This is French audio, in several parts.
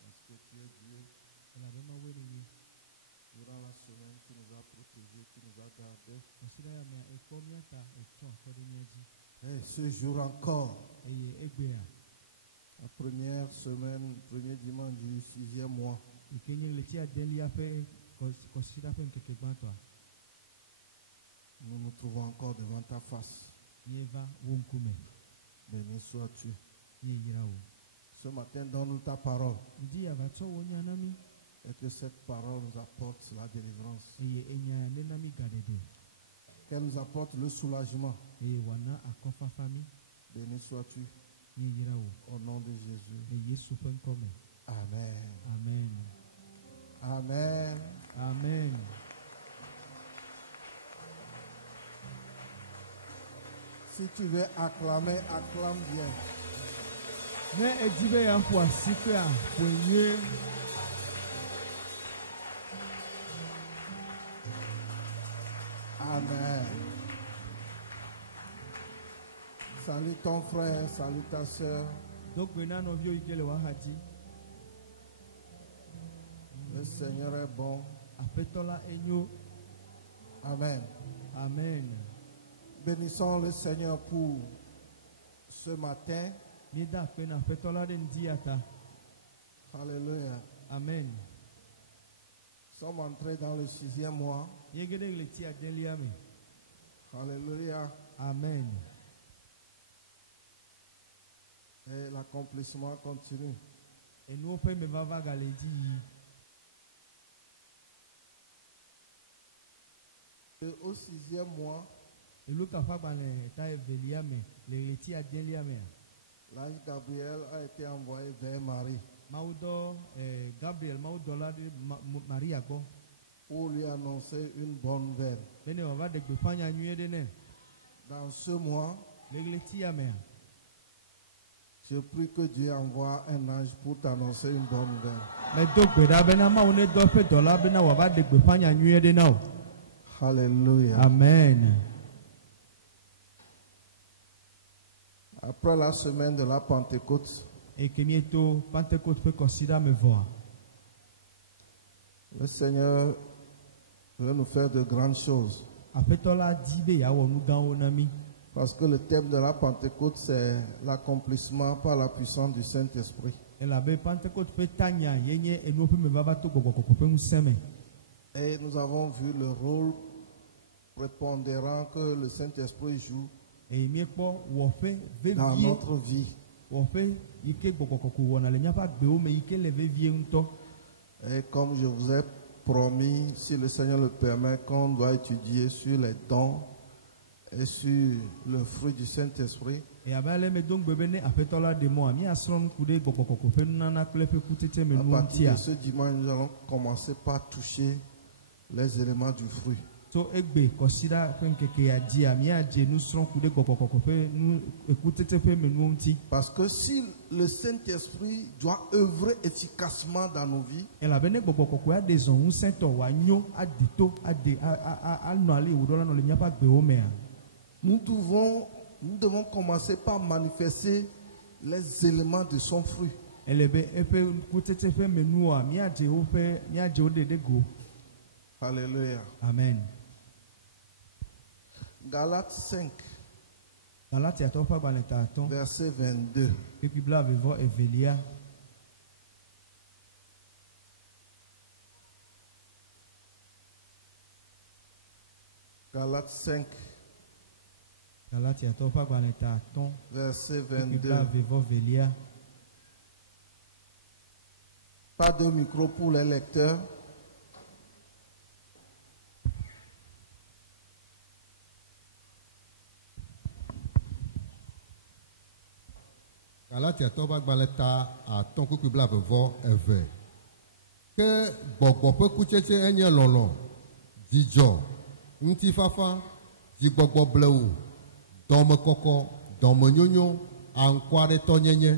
Parce que tu es Dieu. Durant la semaine, tu nous as protégés, tu nous as gardés. Et ce jour encore, la première semaine, premier dimanche du 6e mois, nous nous trouvons encore devant ta face. Béni sois-tu. Ce matin, donne-nous ta parole. Et que cette parole nous apporte la délivrance. Qu'elle nous apporte le soulagement. Béni sois-tu. Au nom de Jésus. Amen. Amen. Amen. Amen. Si tu veux acclamer, acclame bien. Amen. Salut ton frère, salut ta soeur. Le Seigneur est bon. Amen. Amen. Bénissons le Seigneur pour ce matin. Alléluia. Amen. Nous sommes entrés dans le 6e mois. Alléluia. Amen. Et l'accomplissement continue. Et nous fait me va galedi. Et au 6e mois, l'ange Gabriel a été envoyé vers Marie pour lui annoncer une bonne nouvelle. Dans ce mois, je prie que Dieu envoie un ange pour t'annoncer une bonne nouvelle. Alléluia. Amen. Après la semaine de la Pentecôte, le Seigneur veut nous faire de grandes choses. Parce que le thème de la Pentecôte, c'est l'accomplissement par la puissance du Saint-Esprit. Et nous avons vu le rôle prépondérant que le Saint-Esprit joue dans notre vie. Et comme je vous ai promis, si le Seigneur le permet, qu'on doit étudier sur les dons et sur le fruit du Saint-Esprit. À partir de ce dimanche, nous allons commencer par toucher les éléments du fruit. Parce que si le Saint-Esprit doit œuvrer efficacement dans nos vies, nous devons commencer par manifester les éléments de son fruit. Alléluia. Amen. Galates 5, verset 22. Galates 5, verset 22. Pas de micro pour les lecteurs. Galatia toba gbaleta aton kuku bla bevo eve ke gbogbo pe kutsetse enye lolo dzidzɔ ŋutifafa dzigbɔgbɔ blewu dɔmekɔkɔ dɔmenyonyo aŋkɔaɖetɔ nyenye.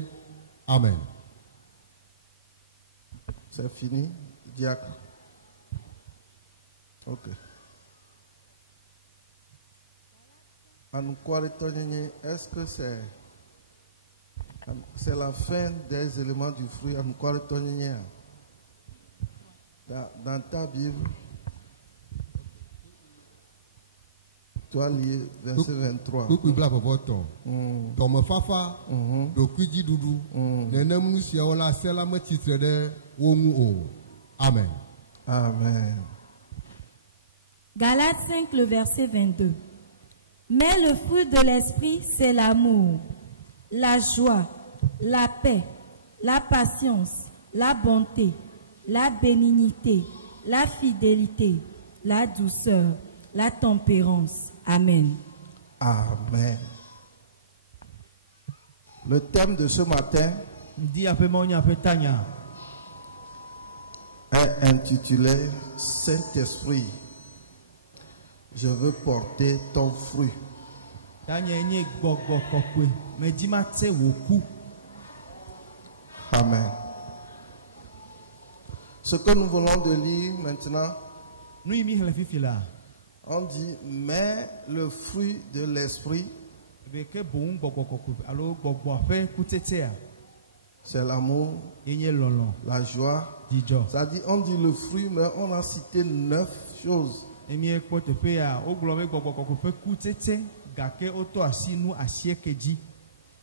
Amen. C'est fini, diacre. Ok. Est-ce que c'est la fin des éléments du fruit? Dans ta Bible, tu as lié verset 23. Amen. Amen. Galates 5, le verset 22. Mais le fruit de l'esprit, c'est l'amour, la joie, la paix, la patience, la bonté, la bénignité, la fidélité, la douceur, la tempérance. Amen. Amen. Le thème de ce matin est intitulé Saint-Esprit, je veux porter ton fruit. Amen. Ce que nous voulons de lire maintenant, on dit, mais le fruit de l'esprit, c'est l'amour, la joie. Ça dit, on dit le fruit, mais on a cité 9 choses.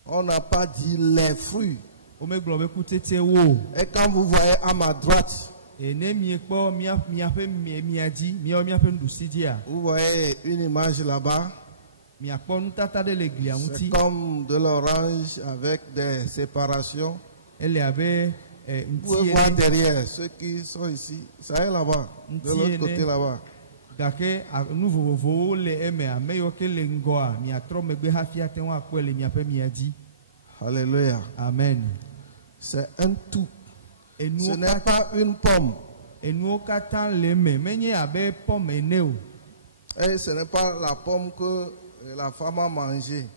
On n'a pas dit les fruits. Et quand vous voyez à ma droite, vous voyez une image là-bas. C'est comme de l'orange avec des séparations. Vous pouvez voir derrière ceux qui sont ici. Ça est là-bas, de l'autre côté là-bas. Alléluia. Amen. C'est un tout. Ce n'est pas une pomme. Et ce n'est pas la pomme que la femme a mangée.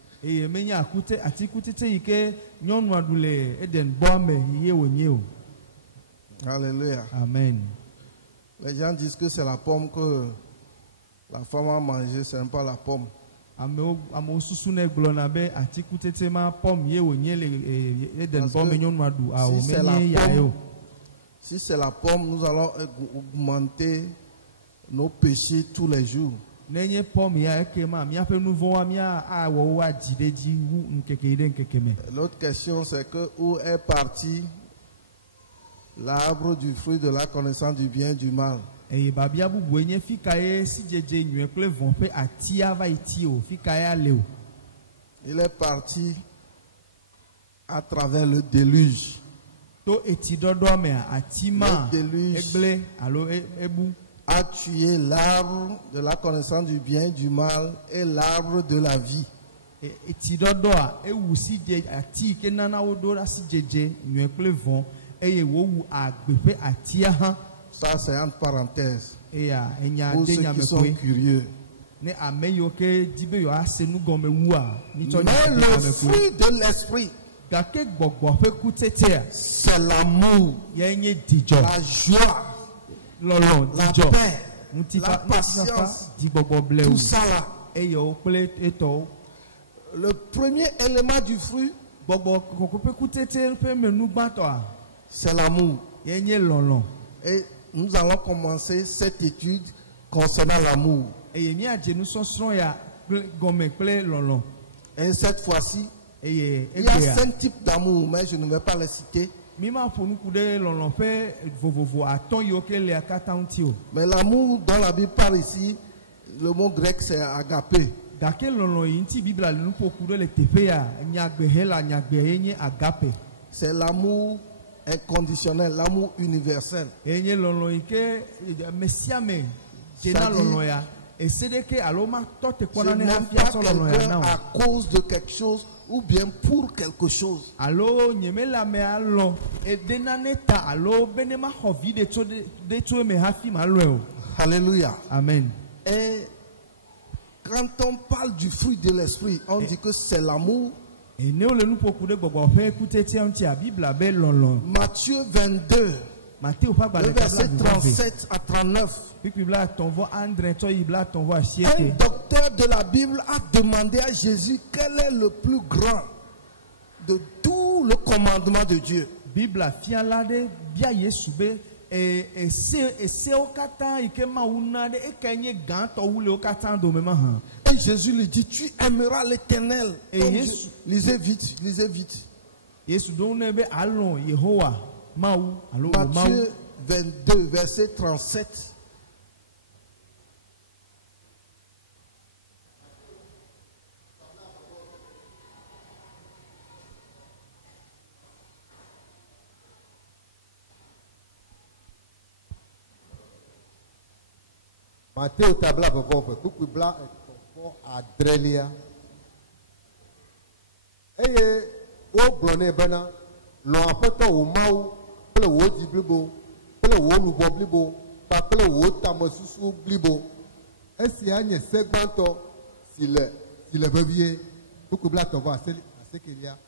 Alléluia. Amen. Les gens disent que c'est la pomme que la femme a mangée, ce n'est pas la pomme. Si c'est la pomme, nous allons augmenter nos péchés tous les jours. L'autre question, c'est que où est parti l'arbre du fruit de la connaissance du bien et du mal? Il est parti à travers le déluge. Le déluge a tué l'arbre de la connaissance du bien et du mal et l'arbre de la vie. Ça, c'est entre parenthèses. Pour ceux qui sont curieux. Mais le fruit de l'esprit, c'est l'amour, la joie, la paix, la patience, tout ça là. Le premier élément du fruit, c'est l'amour. Et nous allons commencer cette étude concernant l'amour. Et cette fois-ci, il y a 5 types d'amour, mais je ne vais pas les citer. Mais l'amour dont la Bible parle ici, le mot grec c'est agapé. C'est l'amour inconditionnel, l'amour universel. Ce n'est pas quelqu'un à cause de quelque chose ou bien pour quelque chose. Alléluia. Amen. Et quand on parle du fruit de l'esprit, on dit que c'est l'amour. Matthieu 22, Le verset 37 à 39. Un docteur de la Bible a demandé à Jésus quel est le plus grand de tout le commandement de Dieu. Et Jésus lui dit, tu aimeras l'Éternel. Lisez vite, lisez vite. Matthieu 22, verset 37. Matthieu tabla bavove kukubla ekofo adrelia eye wo glone bena lo afoto wo mawu ple wo diblibo ple wo lubo blibo pa ple wo tamosusu blibo esi anye segbanto sile bevie kukubla tovo asekelia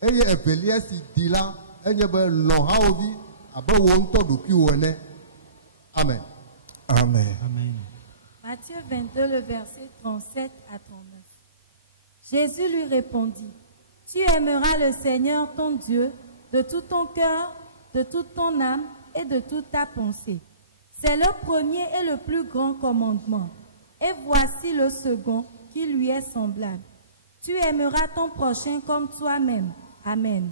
eye evelia si dila enye be lo haovi abo wo nto doki wone. Amen. Amen. Amen. Matthieu 22, le verset 37 à 39. Jésus lui répondit, tu aimeras le Seigneur ton Dieu de tout ton cœur, de toute ton âme et de toute ta pensée. C'est le premier et le plus grand commandement. Et voici le second qui lui est semblable. Tu aimeras ton prochain comme toi-même. Amen.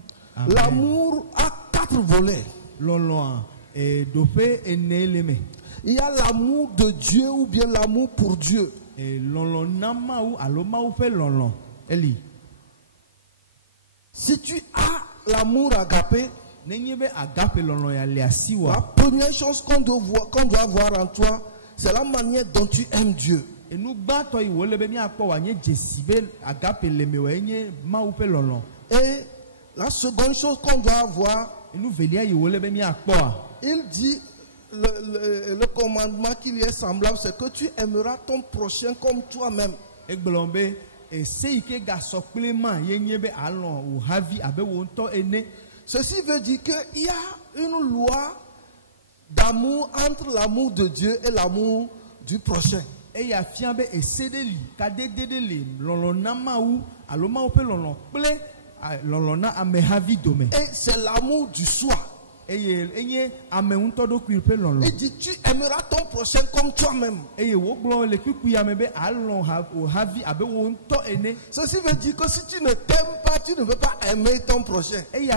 L'amour a 4 volets. Il y a l'amour de Dieu ou bien l'amour pour Dieu. Si tu as l'amour agapé, la première chose qu'on doit voir en toi, c'est la manière dont tu aimes Dieu. Et la seconde chose qu'on doit voir, il dit, le commandement qui lui est semblable, c'est que tu aimeras ton prochain comme toi-même. Ceci veut dire qu'il y a une loi d'amour entre l'amour de Dieu et l'amour du prochain. Et c'est l'amour du soi. Il dit, tu aimeras ton prochain comme toi-même. Ceci veut dire que si tu ne t'aimes pas, tu ne veux pas aimer ton prochain. Et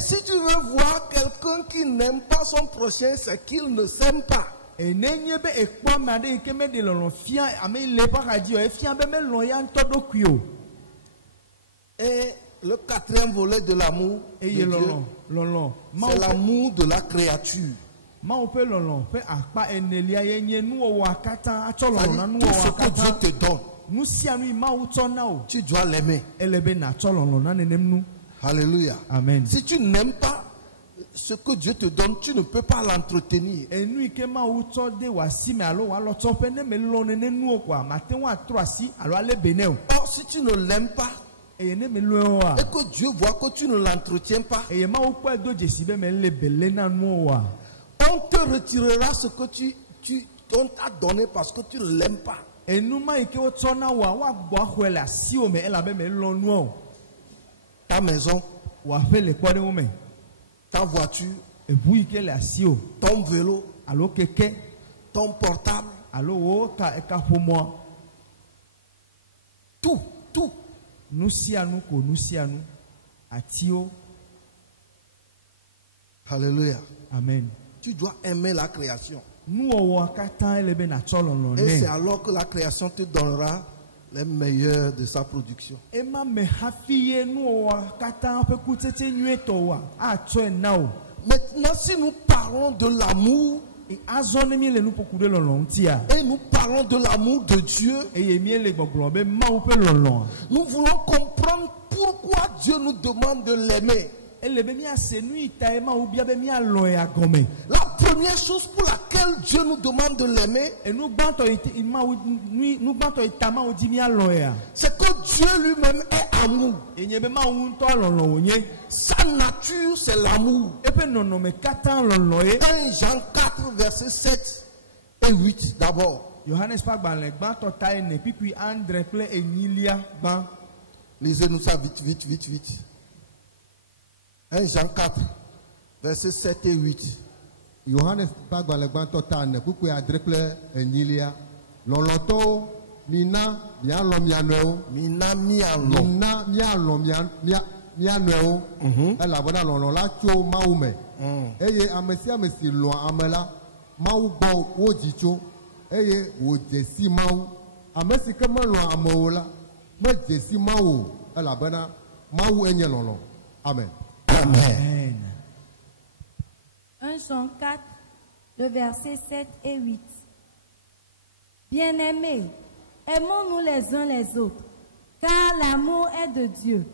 si tu veux voir quelqu'un qui n'aime pas son prochain, c'est qu'il ne s'aime pas. Et le quatrième volet de l'amour, c'est l'amour de la créature. Tout ce que Dieu te donne, tu dois l'aimer. Alléluia. Amen. Si tu n'aimes pas ce que Dieu te donne, tu ne peux pas l'entretenir. Or, si tu ne l'aimes pas, et que Dieu voit que tu ne l'entretiens pas, on te retirera ce que on t'a donné parce que tu ne l'aimes pas. Ta maison, ta voiture, ton vélo, ton portable, tout. Alléluia. Amen. Tu dois aimer la création. Et c'est alors que la création te donnera les meilleurs de sa production. Maintenant, si nous parlons de l'amour, et nous parlons de l'amour de Dieu, nous voulons comprendre pourquoi Dieu nous demande de l'aimer. La première chose pour laquelle Dieu nous demande de l'aimer, c'est que Dieu lui-même est amour. Sa nature, c'est l'amour. 1 Jean 4, verset 7 et 8 d'abord. Lisez-nous ça vite. 1 Jean 4, verset 7 et 8. Johannes Pagbalegbanto Tane, Puku Adreple Enilia, Loloto, Mina, Mialo Miano, Mina mialo. Mina Mialo Miano, Elle a voilà Lolola Cho Maume, Eye Amesia Messi Loa Amela, Mau Bo Wojicho, Eye Wojesi Mau, Amesi Kamalo Amola, Mojesi Mau, Elle a Bana, Mau Enyelolo. Amen. Amen. 1 Jean 4, le verset 7 et 8. Bien-aimés, aimons-nous les uns les autres, car l'amour est de Dieu.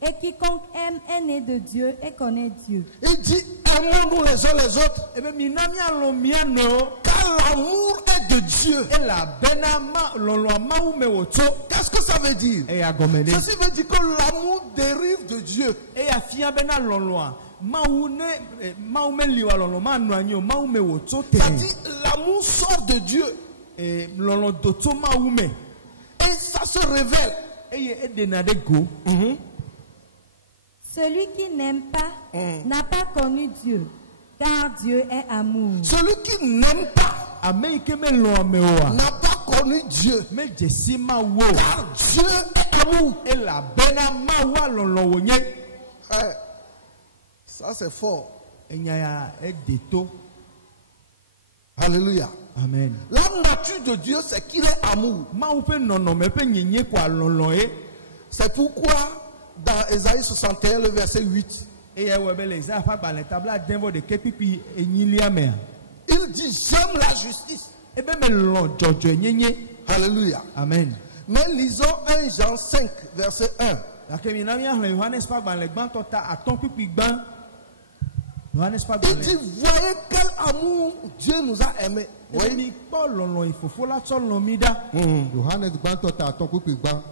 Et quiconque aime est né de Dieu et connaît Dieu. Il dit, aimons-nous les uns les autres, car l'amour est de Dieu. Qu'est-ce que ça veut dire? Ceci veut dire que l'amour dérive de Dieu. C'est-à-dire l'amour sort de Dieu. Et ça se révèle. Celui qui n'aime pas n'a pas connu Dieu, car Dieu est amour. Celui qui n'aime pas n'a pas connu Dieu, car Dieu est amour. Ça c'est fort. Alléluia. Amen. La nature de Dieu, c'est qu'il est amour. C'est pourquoi dans Ésaïe 61, le verset 8, il dit, j'aime la justice. Alléluia. Amen. Mais lisons 1 Jean 5, verset 1. Il dit, voyez quel amour Dieu nous a aimés. Voyez? Johannes Bantota Tokupigban,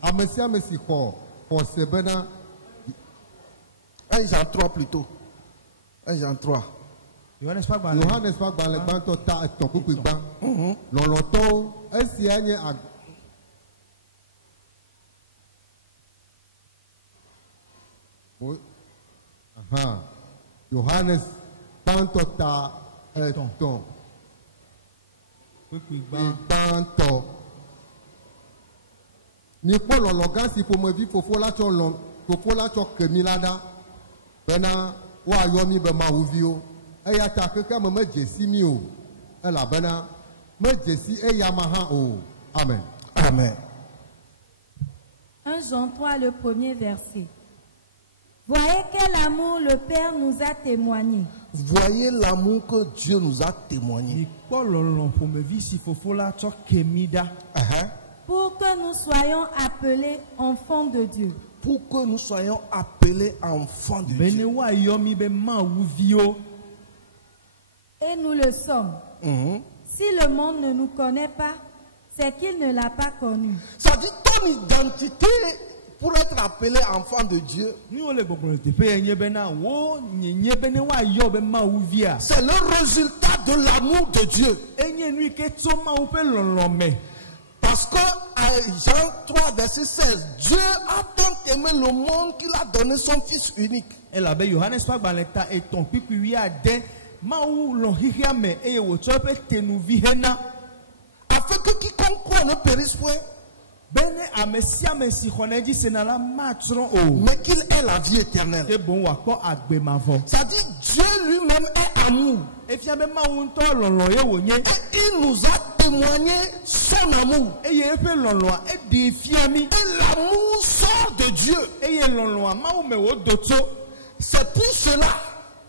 Amesia Messiko, pour Sebena. 1 Jean 3 plutôt. 1 Jean 3. Johannes Pagbalebantota Tokupigban, Loloto, Esianye Ag. Johannes Bantota Eton. Banto. Ni ko lologa si po me vi fofo la cho kemilada. Bena wa yomi be ma uvio. Eya ta keka me jesi mi o. Ela bena me jesi eya maha o. Amen. Amen. 1 Jean 3, le premier verset. Voyez quel amour le Père nous a témoigné. Voyez l'amour que Dieu nous a témoigné. Pour que nous soyons appelés enfants de Dieu. Pour que nous soyons appelés enfants de Dieu. Et nous le sommes. Si le monde ne nous connaît pas, c'est qu'il ne l'a pas connu. Ça dit ton identité pour être appelé enfant de Dieu. C'est le résultat de l'amour de Dieu. Parce que Jean 3, verset 16, Dieu a tant aimé le monde qu'il a donné son Fils unique. Afin que quiconque croit ne périsse point, mais qu'il ait la vie éternelle. Ça dit Dieu lui-même est amour. Et il nous a témoigné son amour. Et l'amour sort de Dieu. C'est pour cela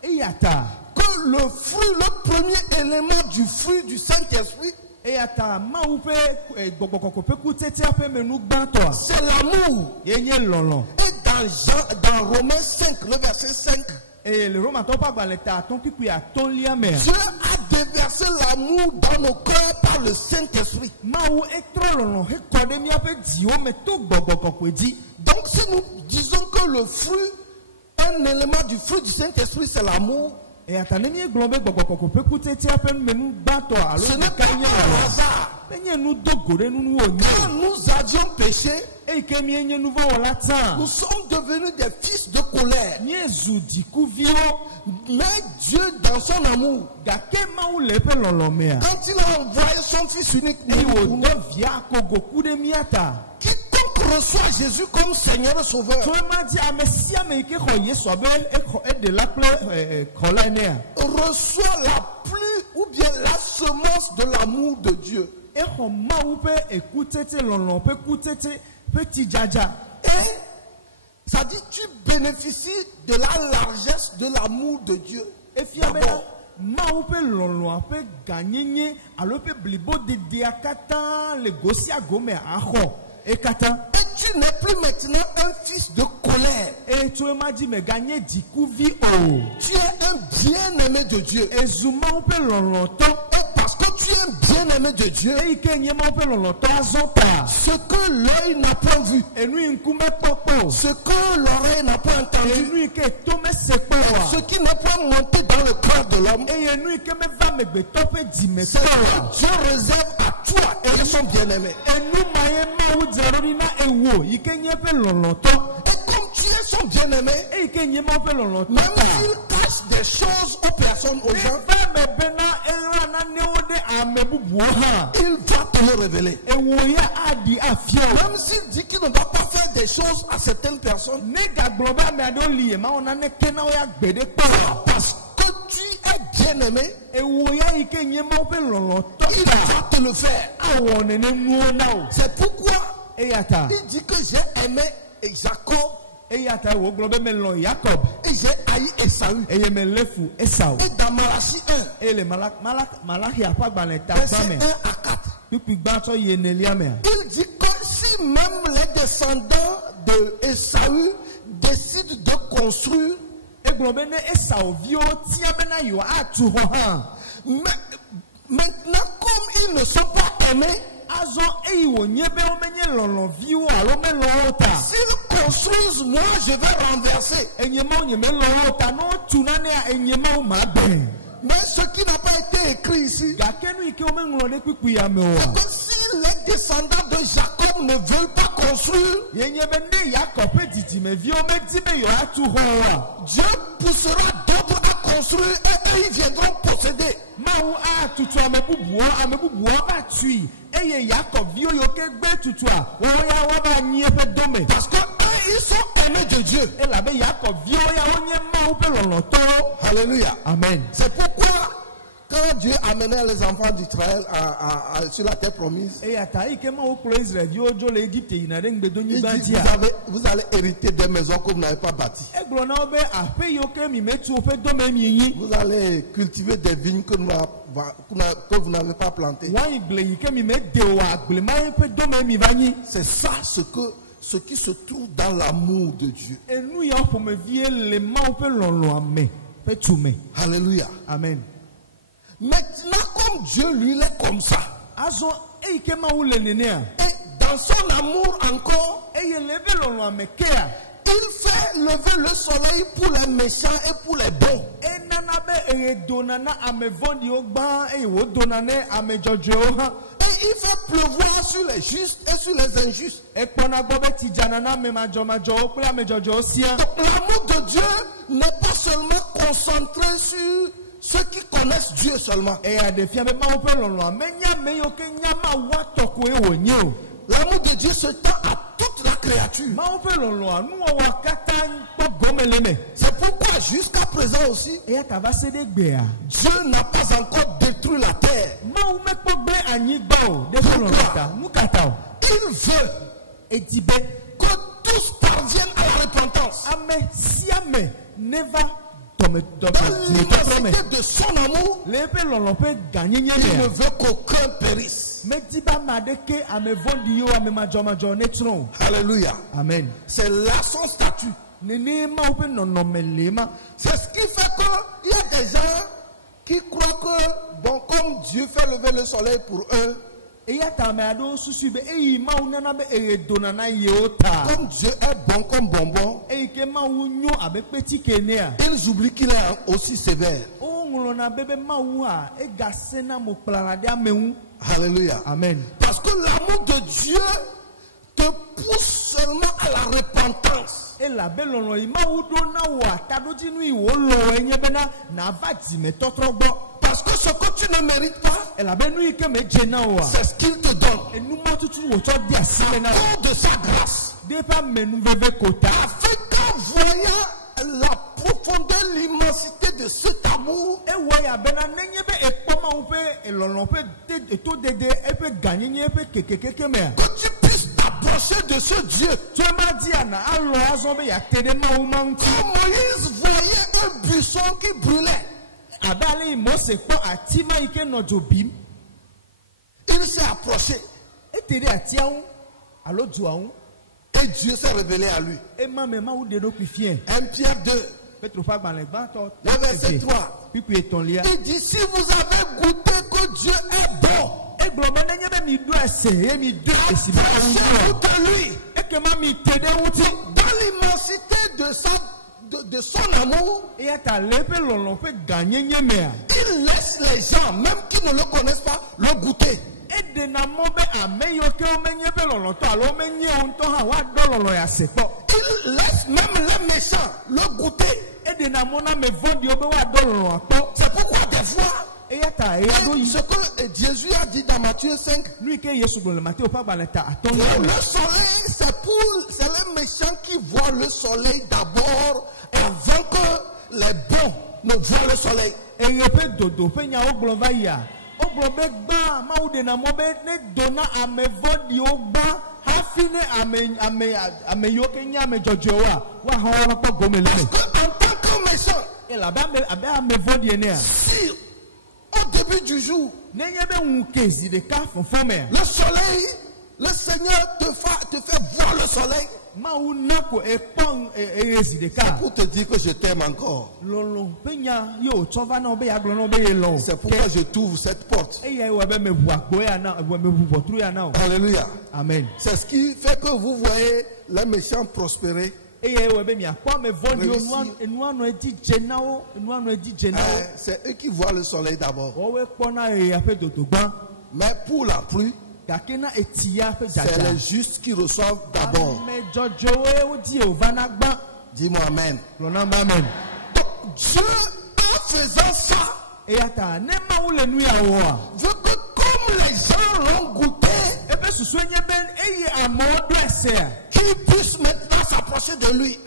que le fruit, le premier élément du fruit du Saint-Esprit, c'est l'amour. Et dans dans Romains 5, le verset 5, Et le Romain pas baleta ton qui a ton lien mais. Dieu a déversé l'amour dans nos cœurs par le Saint-Esprit. Maou etrolon he kode mi ape dio mais to gbogbo kokwe di. Donc si nous disons que le fruit, un élément du fruit du Saint-Esprit, c'est l'amour, Et atanemi glombe gbogbo kokwe pe kute ti ape menu bato alo. ce n'est pas un hasard. Enye nous dogore nous wo Quand nous avions péché, et que mi enye nous va latin. nous sommes devenus des fils de colère. Yesu di kuvio Mais Dieu, dans son amour, ga ke maou lepe lolomea. quand il a envoyé son Fils unique, E wo pour nous, do via kogo kude miata. quiconque reçoit Jésus comme Seigneur et Sauveur, To ma di amesia me ke ko Yesu abe e ko e de la ple kolenia. reçoit la pluie ou bien la semence de l'amour de Dieu. E ko maou pe ekutete lolon pe kutete petit jaja. Et ça dit, tu bénéficies de la largesse de l'amour de Dieu. E fiamela D'abord. maou pe lolon pe ganyenye alo pe blibo de diakata le gosia gome aho. E kata Et tu n'es plus maintenant un fils de colère. e to ma di me ganye di kuvi o. Tu es un bien-aimé de Dieu. E zuma ou pe lolon to. Et parce que tu es un bien-aimé de Dieu, E ike nye ma ou pe lolon to azota. ce que l'œil n'a pas vu, E nu nkume popo. ce que l'oreille n'a pas E entendu, nu ike to me sepo wa. ce qui n'est pas monté dans le cœur de l'homme, E ye nu ike me va me gbe to pe di me c'est so ce wa. que Dieu réserve à toi et son bien-aimé. E nu ma ye ma ou zerori na ewo. Ike nye pe lolon to. Et comme tu es son bien-aimé, E ike nye ma ou pe lolon to. même s'il cache des choses aux personnes, aux gens, Fa me bena era na ne o de ame bubu ha. il va te le révéler. Ewo ya adi afio. Même s'il dit qu'il ne va pas faire des choses à certaines personnes, Ne ga globa me ado liye ma ona ne kena o ya gbede pa. parce que tu es bien-aimé, Ewo ya ike nye ma ou pe lolon to. il va te le faire. Awo ne ne nu na o. C'est pourquoi E yata. il dit que j'ai aimé Jacob E yata wo globe me lon Jacob. et j'ai haï Esaü. E ye me lefu Esau. Et dans Malachie 1, E le Malachi apagbalẹ̀ ta verset 1 gbamẹ̀. à 4, Pipi gbàtọ̀ yé neliamẹ̀. il dit que si même les descendants de Esaü décident de construire, Egblɔ be ne Esau viwo tia bena yewo atu xɔ hã. maintenant comme ils ne sont pas aimés, Azɔ eyi wònye be womenye lɔlɔviwo alo melɔwo ta. s'ils construisent, moi je vais renverser. Enyemawo nye melɔwo ta ne wotu nanea enyemawo ma gbɛ. Mais ce qui n'a pas été écrit ici, Gake nu yi ke womeŋlɔ ɖe kpikpi ya me o. que si les descendants de Jacob ne veulent pas construire, Yenye be ne Yakob ƒe dzidzimeviwo medi be yewo atu xɔ wa. Dieu poussera d'autres à construire et eux, ils viendront posséder. Mawu atutu ame bubuwo va tui. Eye Yakob viwo yiwo ke gbe tutua, wowo ya woava nyi eƒe dome. Parce que eux, ils sont aimés de Dieu. Elabe Yakob viwo ya wonye Mawu ƒe lɔlɔtɔwo. Alléluia. Amen. C'est pourquoi, quand Dieu amenait les enfants d'Israël sur la terre promise, Eya ta yi ke Mawu kplɔ Israelviwo dzo le Egypte yina ɖe il ŋgbedonyigba dit, dzia. vous allez hériter des maisons que vous n'avez pas bâties. Egblɔ na wo be aƒe yiwo ke mi metu woƒe dome mi nyi. Vous allez cultiver des vignes que vous n'avez pas plantées. Wanyigble yi ke mi me de o agblema yi ƒe dome mi va nyi. C'est ça ce qui se trouve dans l'amour de Dieu. Enu ya ƒomevie le Mawu ƒe lɔlɔa me ƒe tume. Alléluia. Amen. Maintenant, comme Dieu lui, il est comme ça. Azɔ eyi ke Mawu le nenea. Et dans son amour encore, Eye le ƒe lɔlɔa me kea. il fait lever le soleil pour les méchants et pour les bons. Enana be eye dona na ame vɔ̃ɖiwo gbã eye wodona ne ame dzɔdzɔewo hã. Et il fait pleuvoir sur les justes et sur les injustes. Ekpɔna gbɔ be tsi dzana na ame madzɔmadzɔwo kple ame dzɔdzɔewo sia. Donc, l'amour de Dieu n'est pas seulement concentré sur ceux qui connaissent Dieu seulement. Eya ɖe fia be Mawu ƒe lɔlɔa menye ame yiwo ke nya Mawu atɔ koe wònye o. L'amour de Dieu se tend à toute la créature. Mawu ƒe lɔlɔa nuwɔwɔ katã kpɔ gɔme le me. C'est pourquoi jusqu'à présent aussi, Eya ta va se ɖe gbea. Dieu n'a pas encore détruit la terre. Mawu mekpɔ gbe anyigba o ɖe ƒe lɔlɔa ta. Nu ka ta o? Il veut Edi be que tous parviennent à la repentance. ame sia ame neva dɔme Dans me. l'immensité de son amour, Le eƒe lɔlɔ ƒe ganyenye il ne mea. veut qu'aucun périsse. Alléluia. Amen. C'est là son statut. C'est ce qui fait qu'il y a des gens qui croient que, bon, comme Dieu fait lever le soleil pour eux, comme Dieu est bon comme bonbon, ils oublient qu'il est aussi sévère. Alléluia. Amen. Parce que l'amour de Dieu te pousse seulement à la repentance. Parce que ce que tu ne mérites pas, c'est ce qu'il te donne. Accorde de sa grâce. Afin qu'en voyant la profondeur, l'immensité de cet amour, que tu puisses t'approcher de ce Dieu. Comme Moïse voyait un buisson qui brûlait, il s'est approché. Et Dieu s'est révélé à lui. 1 Pierre 2, le verset 3. Il dit, si vous avez goûté que Dieu est bon, approchez-vous à lui. Dans l'immensité de son amour, il laisse les gens, même qui ne le connaissent pas, le goûter. Il laisse même les méchants le goûter. C'est pourquoi des fois, ce que Jésus a dit dans Matthieu 5, le soleil, c'est les méchants qui voient le soleil d'abord avant que les bons ne voient le soleil. Si au début du jour, le soleil, le Seigneur te fait voir le soleil, pour te dire que je t'aime encore. C'est pourquoi je t'ouvre cette porte. Alléluia. Amen. C'est ce qui fait que vous voyez les méchants prospérer. C'est eux qui voient le soleil d'abord. Mais pour la pluie, c'est les justes qui reçoivent d'abord. Dis-moi Amen. Donc, Dieu, en faisant ça, veut que comme les gens l'ont goûté, qu'ils puissent maintenant s'approcher de lui.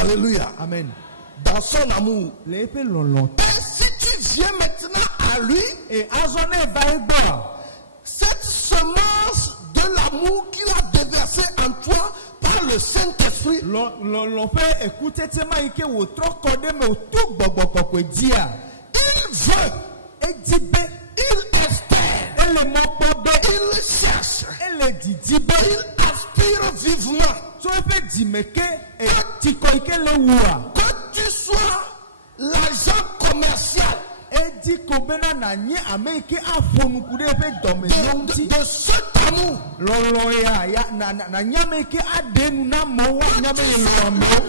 Alléluia. Amen. Dans son amour. Et si tu viens maintenant à lui, cette semence de l'amour qu'il a déversée en toi par le Saint-Esprit, il veut, il espère, il cherche, il aspire vivement que tu sois l'agent commercial de cet amour,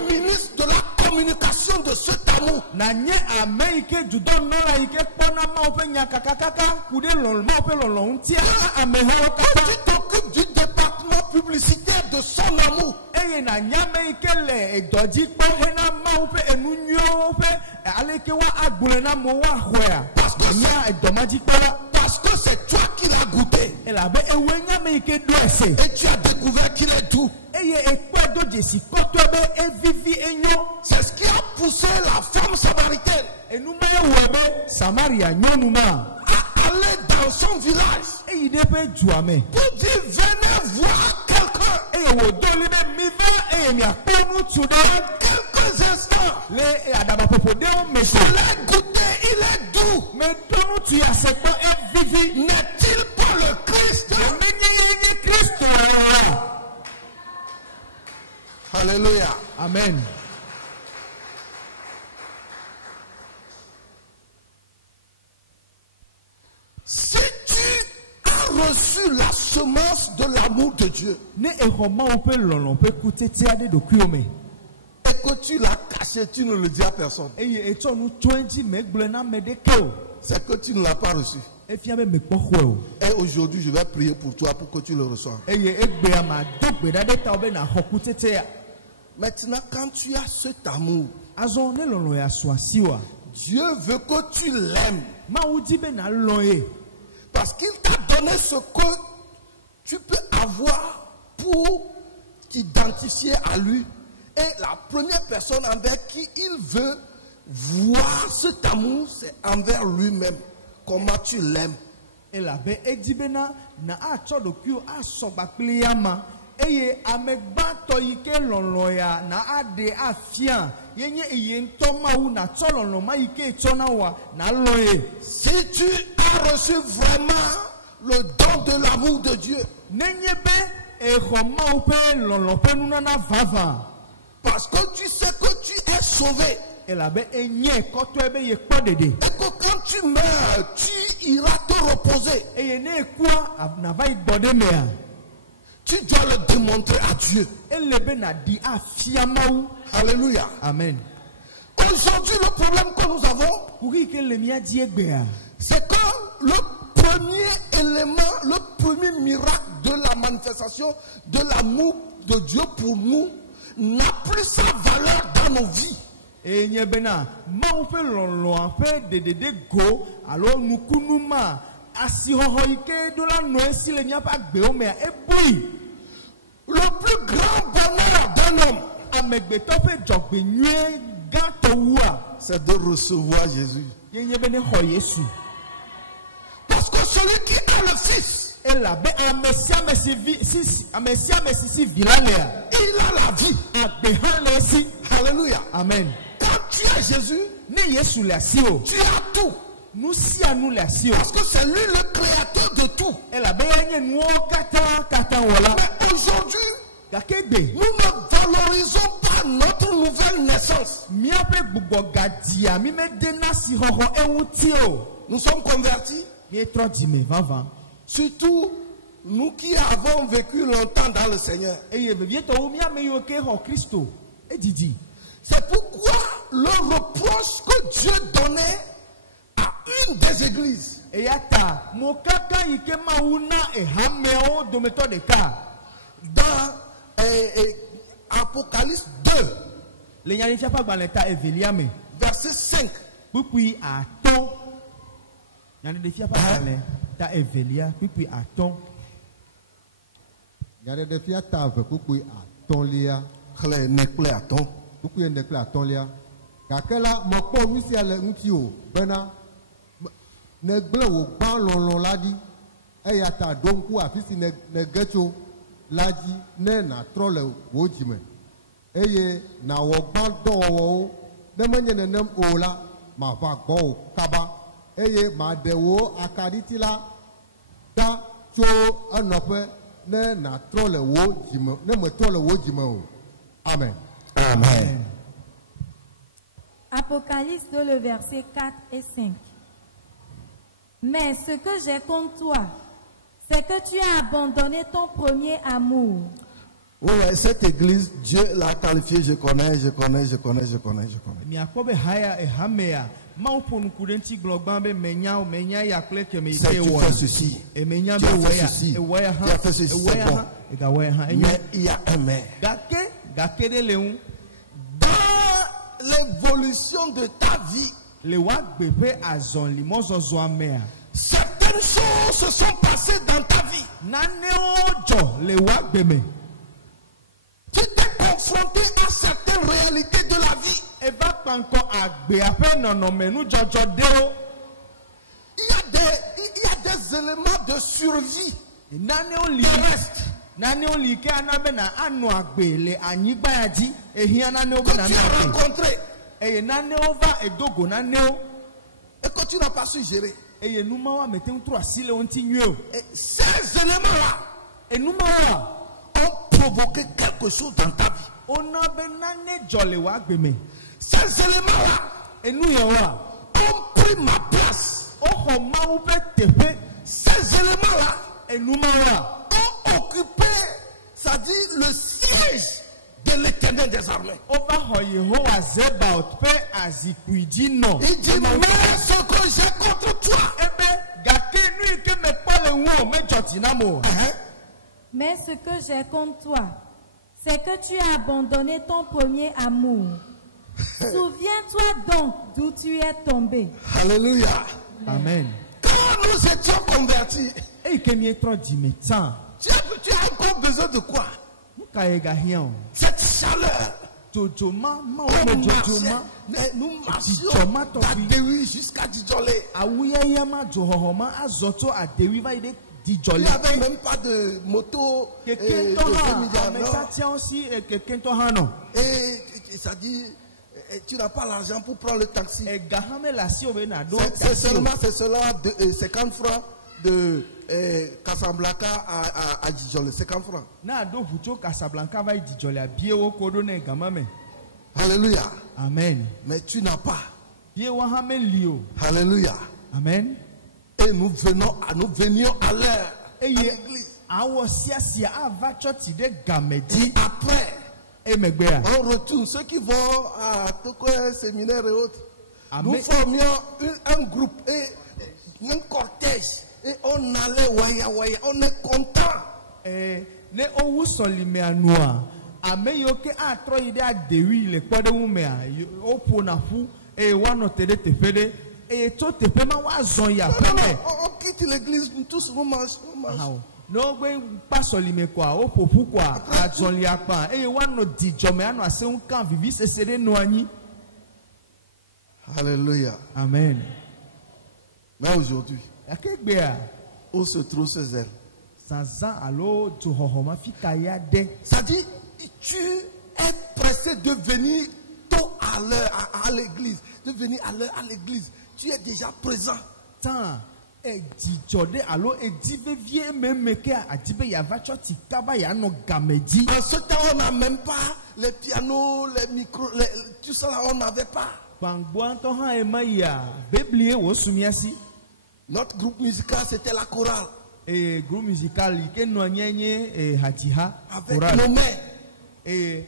ministre de la communication de cet amour, tu t'occupes du département publicitaire de son amour. Parce que c'est toi qui l'as goûté. Et tu as découvert qu'il est doux. C'est ce qui a poussé la femme samaritaine à aller dans son village pour dire venez voir quelqu'un. Quelques instants, je l'ai goûté, il est doux. Si tu as reçu la semence de l'amour de Dieu et que tu l'as caché, tu ne le dis à personne, c'est que tu ne l'as pas reçu. Et aujourd'hui, je vais prier pour toi pour que tu le reçoives. Maintenant, quand tu as cet amour, Dieu veut que tu l'aimes. Parce qu'il t'a donné ce que tu peux avoir pour t'identifier à lui. Et la première personne envers qui il veut voir cet amour, c'est envers lui-même. Comment tu l'aimes. Et la na eye amegbato yike loloya na ade afia yenye iyentoma u na tololo ma yike tona wa na loye. Si tu as reçu vraiment le don de l'amour de Dieu, nenyebe e khoma upe lolo pe nuna vava, parce que tu sais que tu es sauvé. Et la be enye koto ebe ye kpodede. Et que quand tu meurs, tu iras te reposer. Et yene kwa na va igbode mea. Tu dois le démontrer à Dieu. Alléluia. Amen. Aujourd'hui, le problème que nous avons, c'est que le premier élément, le premier miracle de la manifestation de l'amour de Dieu pour nous n'a plus sa valeur dans nos vies. Et le plus grand bonheur d'un homme, c'est de recevoir Jésus. Parce que celui qui a le Fils, il a la vie. Alléluia. Amen. Quand tu as Jésus, tu as tout. Parce que c'est lui le créateur de tout. Mais aujourd'hui, nous ne valorisons pas notre nouvelle naissance. Nous sommes convertis. Surtout nous qui avons vécu longtemps dans le Seigneur. C'est pourquoi le reproche que Dieu donnait une des églises, dans Apocalypse 2, verset 5, negle wo gba lɔlɔ la di eya ta do ŋku afi si nege tso la dzi ne natrɔ le wo dzime eye nawɔ gba dɔwɔwɔwo ne menye nenem o la mava gbɔ o kaba eye maɖe wo akaɖiti la da tso enɔƒe ne natrɔ le wo dzime ne metrɔ le wo dzime o. Amen. Amen. Apocalypse 2, le verset 4 et 5. Mais ce que j'ai contre toi, c'est que tu as abandonné ton premier amour. Oui, cette église, Dieu l'a qualifiée, je connais. Dieu a fait ceci. Tu as fait ceci, c'est bon. Mais il y a un mais. Dans l'évolution de ta vie, certaines choses se sont passées dans ta vie. Tu t'es confronté à certaines réalités de la vie. Il y a des éléments de survie terrestre que tu as rencontré et que tu n'as pas su gérer. Et ces éléments-là ont provoqué quelque chose dans ta vie. Ces éléments-là ont pris ma place. ont occupé, ça dit, le siège de l'Éternel des armées. Il dit, mais ce que j'ai contre toi. Mais ce que j'ai contre toi, c'est que tu as abandonné ton premier amour. Souviens-toi donc d'où tu es tombé. Alléluia. Amen. Quand nous étions convertis, tu as encore besoin de quoi? Cette chaleur. Nous marchions d'Adéwi jusqu'à Djidjolé. Il n'y avait même pas de moto. Et ça dit, tu n'as pas l'argent pour prendre le taxi. C'est seulement 50 francs de Casablanca à Djidjolé. 50 francs. Alléluia. Amen. Mais tu n'as pas. Alléluia. Amen. Et nous venions à l'heure à l'église. Et après, on retourne. Ceux qui vont à Toko séminaire et autres, nous formions un groupe et un cortège. Et on allait waya, on est content. On quitte l'église, tous nous marchons. Alléluia. Amen. Mais aujourd'hui, où se trouvent ces ailes? Ça dit, tu es pressé de venir tôt à l'heure à l'église. De venir à l'heure à l'église. Tu es déjà présent. En ce temps, on n'a même pas les pianos, les micros, tout ça là, on n'avait pas. Notre groupe musical, c'était la chorale. Et groupe musical, avec nos mains. Et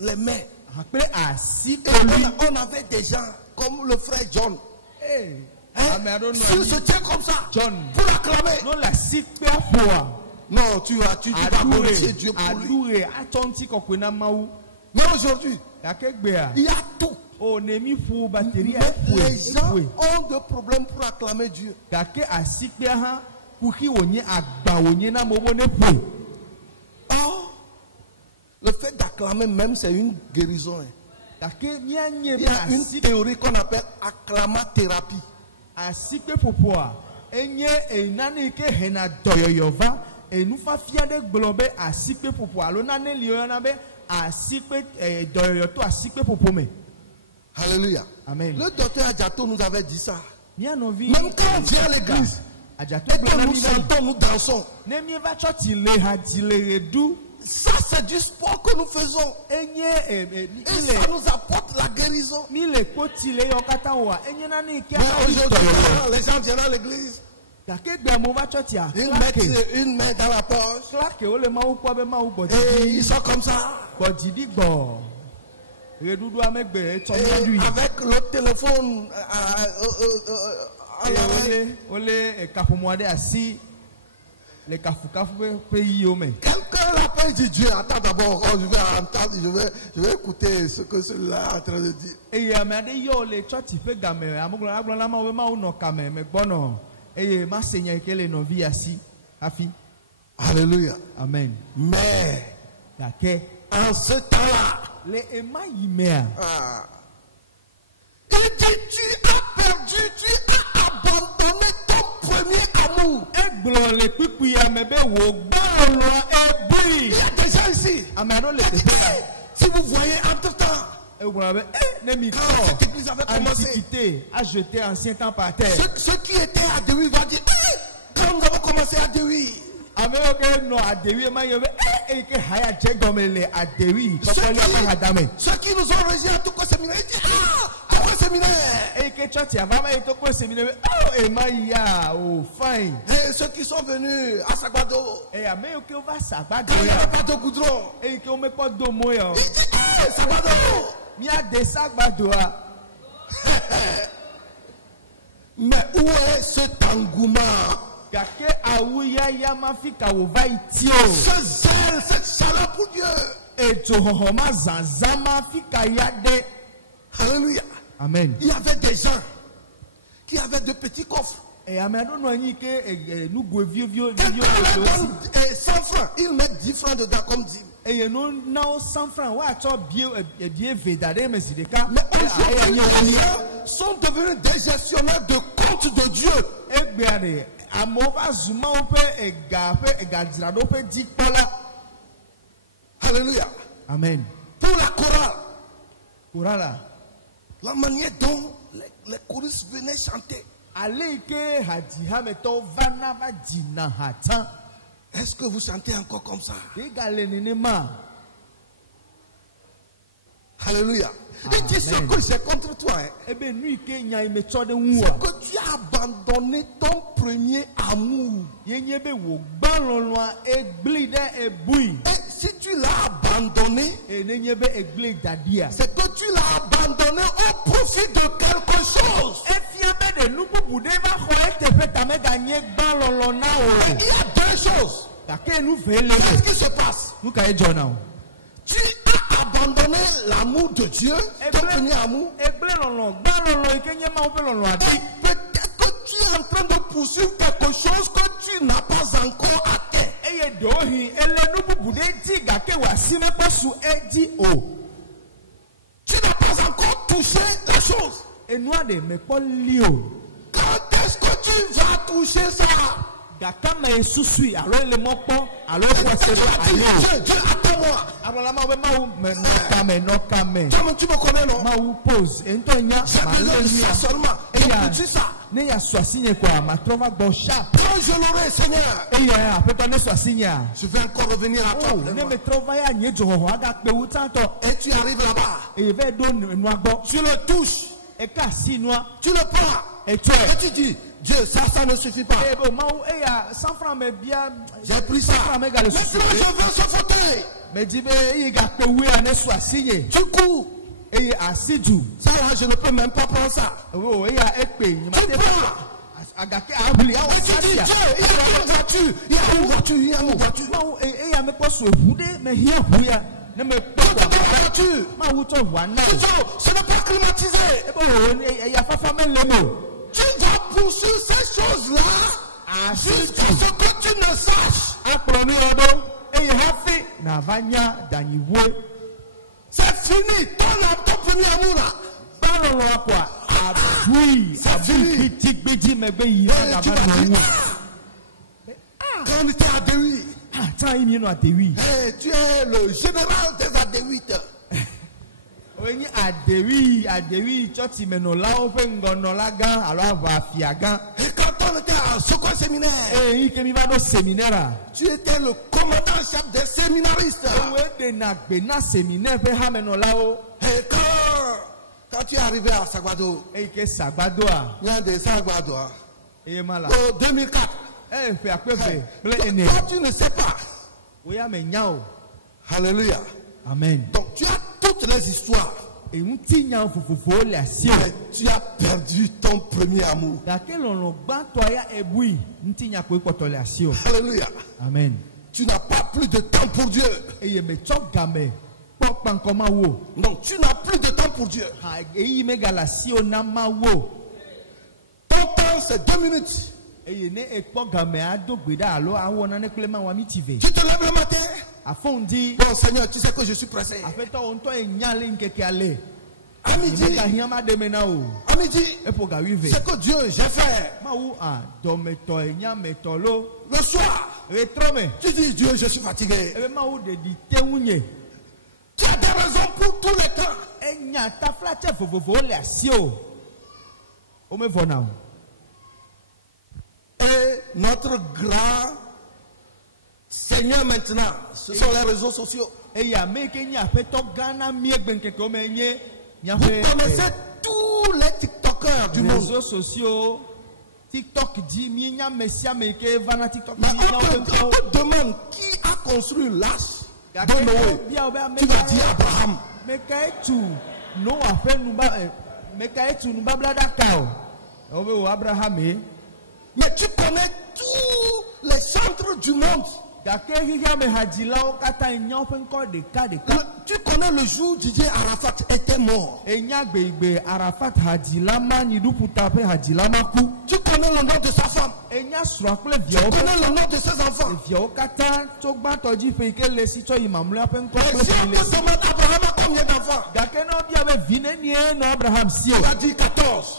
les mains. Et on avait des gens comme le frère John. S'il se tient comme ça, John, pour acclamer. Non, tu vas glorifier Dieu pour lui. Mais aujourd'hui, il y a tout. Mais les gens ont des problèmes pour acclamer Dieu. Oh, le fait d'acclamer même, c'est une guérison. Il y a une théorie qu'on appelle acclamathérapie. Alléluia. Amen. Le docteur Adjato nous avait dit ça. Même quand on vient à l'église, et que nous chantons, nous dansons. Ça, c'est du sport que nous faisons. Et ça nous apporte la guérison. Mais aujourd'hui, les gens viennent à l'église. Ils mettent une main dans la poche. Et ils sont comme ça. Et avec le téléphone quelqu'un l'appelle dit Dieu, attends d'abord, je vais entendre, je vais écouter ce que celui-là est en train de dire. Alléluia. Amen. Mais en ce temps-là, il dit tu as perdu, tu as abandonné ton premier amour. Il y a des gens ici. Si vous voyez entre-temps, quand cette église avait commencé, ceux qui étaient à Dewi vont dire, quand nous avons commencé à Dewi, ceux qui nous ont rejoints à tout le séminaire, ils disent, ah, comment séminaire? fine. Et ceux qui sont venus à Sagbado, il n'y avait pas de goudron. Il dit, Sagbado. Mais où est cet engouement? Ce zèle, cette chaleur pour Dieu. Alléluia. Amen. Il y avait des gens qui avaient de petits coffres. Et 100 francs, ils mettent 10 francs dedans comme 10. Mais aujourd'hui, sont devenus des gestionnaires de compte de Dieu. Alléluia. Amen. Pour la chorale, la manière dont les choristes venaient chanter. Est-ce que vous chantez encore comme ça? Alléluia. Il dit ce que j'ai contre toi. C'est que tu as abandonné ton premier amour. Et si tu l'as abandonné, c'est que tu l'as abandonné au profit de quelque chose. Il y a deux choses. Qu'est-ce qui se passe? Tu as abandonné l'amour de Dieu, ton premier amour. Peut-être que tu es en train de poursuivre quelque chose que tu n'as pas encore atteint. Tu n'as pas encore touché la chose. Quand est-ce que tu vas toucher ça? Dieu, attends-moi. Tu me connais, non? J'ai besoin de ça seulement. Tu dis ça. Quand je l'aurai, Seigneur, je vais encore revenir à toi. Et tu arrives là-bas. Tu le touches. Tu le prends. Et tu dis, Dieu, ça ne suffit pas. J'ai pris ça. Maintenant, je veux ce fauteuil. Tu cours. Ça, je ne peux même pas prendre ça. Tu prends. Et tu dis, Dieu, il y a une voiture. Il y a une voiture. Ce n'est pas climatisé. Tu vas poursuivre ces choses-là jusqu'à ce que tu ne saches. C'est fini. Ton premier amour là. C'est fini. Quand on était à Déwi. Tu es le général des Adéwites. Et quand on était à Sokwa séminaire, tu étais le commandant-chef des séminaristes. Et quand tu es arrivé à Sagbado, il y a des Sagbado. En 2004. Toi, tu ne sais pas. Alléluia. Amen. Donc tu as toutes les histoires. Mais tu as perdu ton premier amour. Alléluia. Amen. Tu n'as pas plus de temps pour Dieu. Donc tu n'as plus de temps pour Dieu. Ton temps c'est 2 minutes. Tu te lèves le matin. Bon Seigneur, tu sais que je suis pressé. À midi, c'est que Dieu, j'ai fait. Le soir, tu dis Dieu, je suis fatigué. Tu as des raisons pour tous les temps. Et notre grand Seigneur maintenant, ce sont les réseaux sociaux. Vous connaissez tous les TikTokers réseaux sociaux, TikTok dit, Minya Messia Meke, Vana TikTok. Mais on te demande qui a construit l'arche de Noé. Tu vas dire Abraham. Mais Kaetu, non, a fait nous bas. Mais Kaetu, nous bas blada kao. Abraham, mais tu connais tous les centres du monde. Tu connais le jour où Didier Arafat était mort. Tu connais le nom de sa femme. Tu connais le nom de ses enfants. Mais si on te demande Abraham a combien d'enfants? Il a dit 14.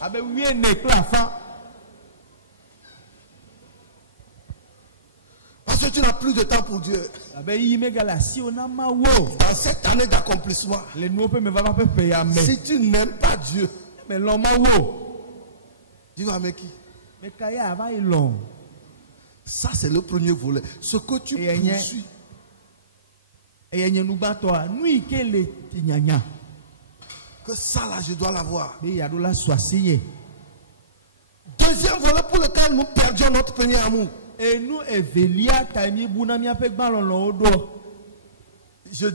Parce que tu n'as plus de temps pour Dieu. Dans cette année d'accomplissement, si tu n'aimes pas Dieu, Dieu va avec qui? Ça, c'est le premier volet. Ce que tu poursuis. Que ça, là, je dois l'avoir. Deuxième volet pour lequel nous perdions notre premier amour. Et nous, je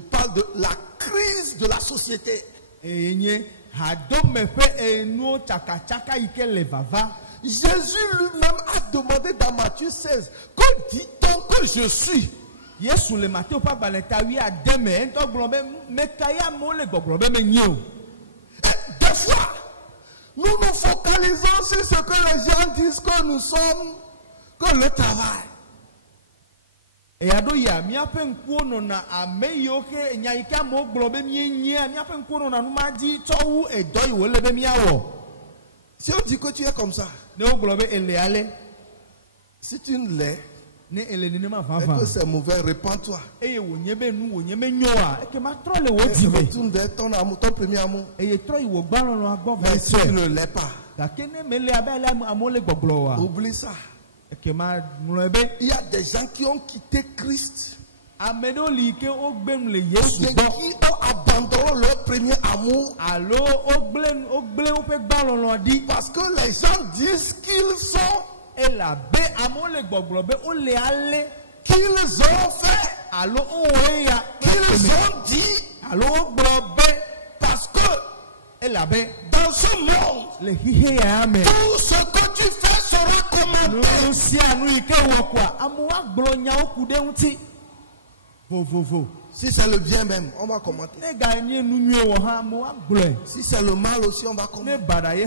parle de la crise de la société. Jésus lui-même a demandé dans Matthieu 16, que dit-on que je suis? Des fois, nous nous focalisons sur ce que les gens disent que nous sommes, que le travail. Et ado ya mi apen kuo no na ameyo ke nyaika mo globe mi nyia mi apen kuo no na no maji towu edoyi wo lebe mi awo. Si on dit que tu es comme ça, ne o globe ele ale. Si tu ne l'es, ne ele ni ma et que c'est mauvais, répands-toi. Eye wo nyebe nu wo nyeme nyoa, e ke ma trole wo di me. Retourne vers ton amour, ton premier amour. Eye troi wo gba lo agbo. Mais si tu ne l'es pas, da kene mele abele amole gboglo wa. Oublie ça. Il y a des gens qui ont quitté Christ. Qui ont abandonné leur premier amour. Parce que les gens disent qu'ils sont. Qu'ils ont fait. Qu'ils ont dit. Parce que dans ce monde, tout ce que tu fais sera commenté. Si c'est le bien même, on va commenter. Si c'est le mal aussi, on va commenter.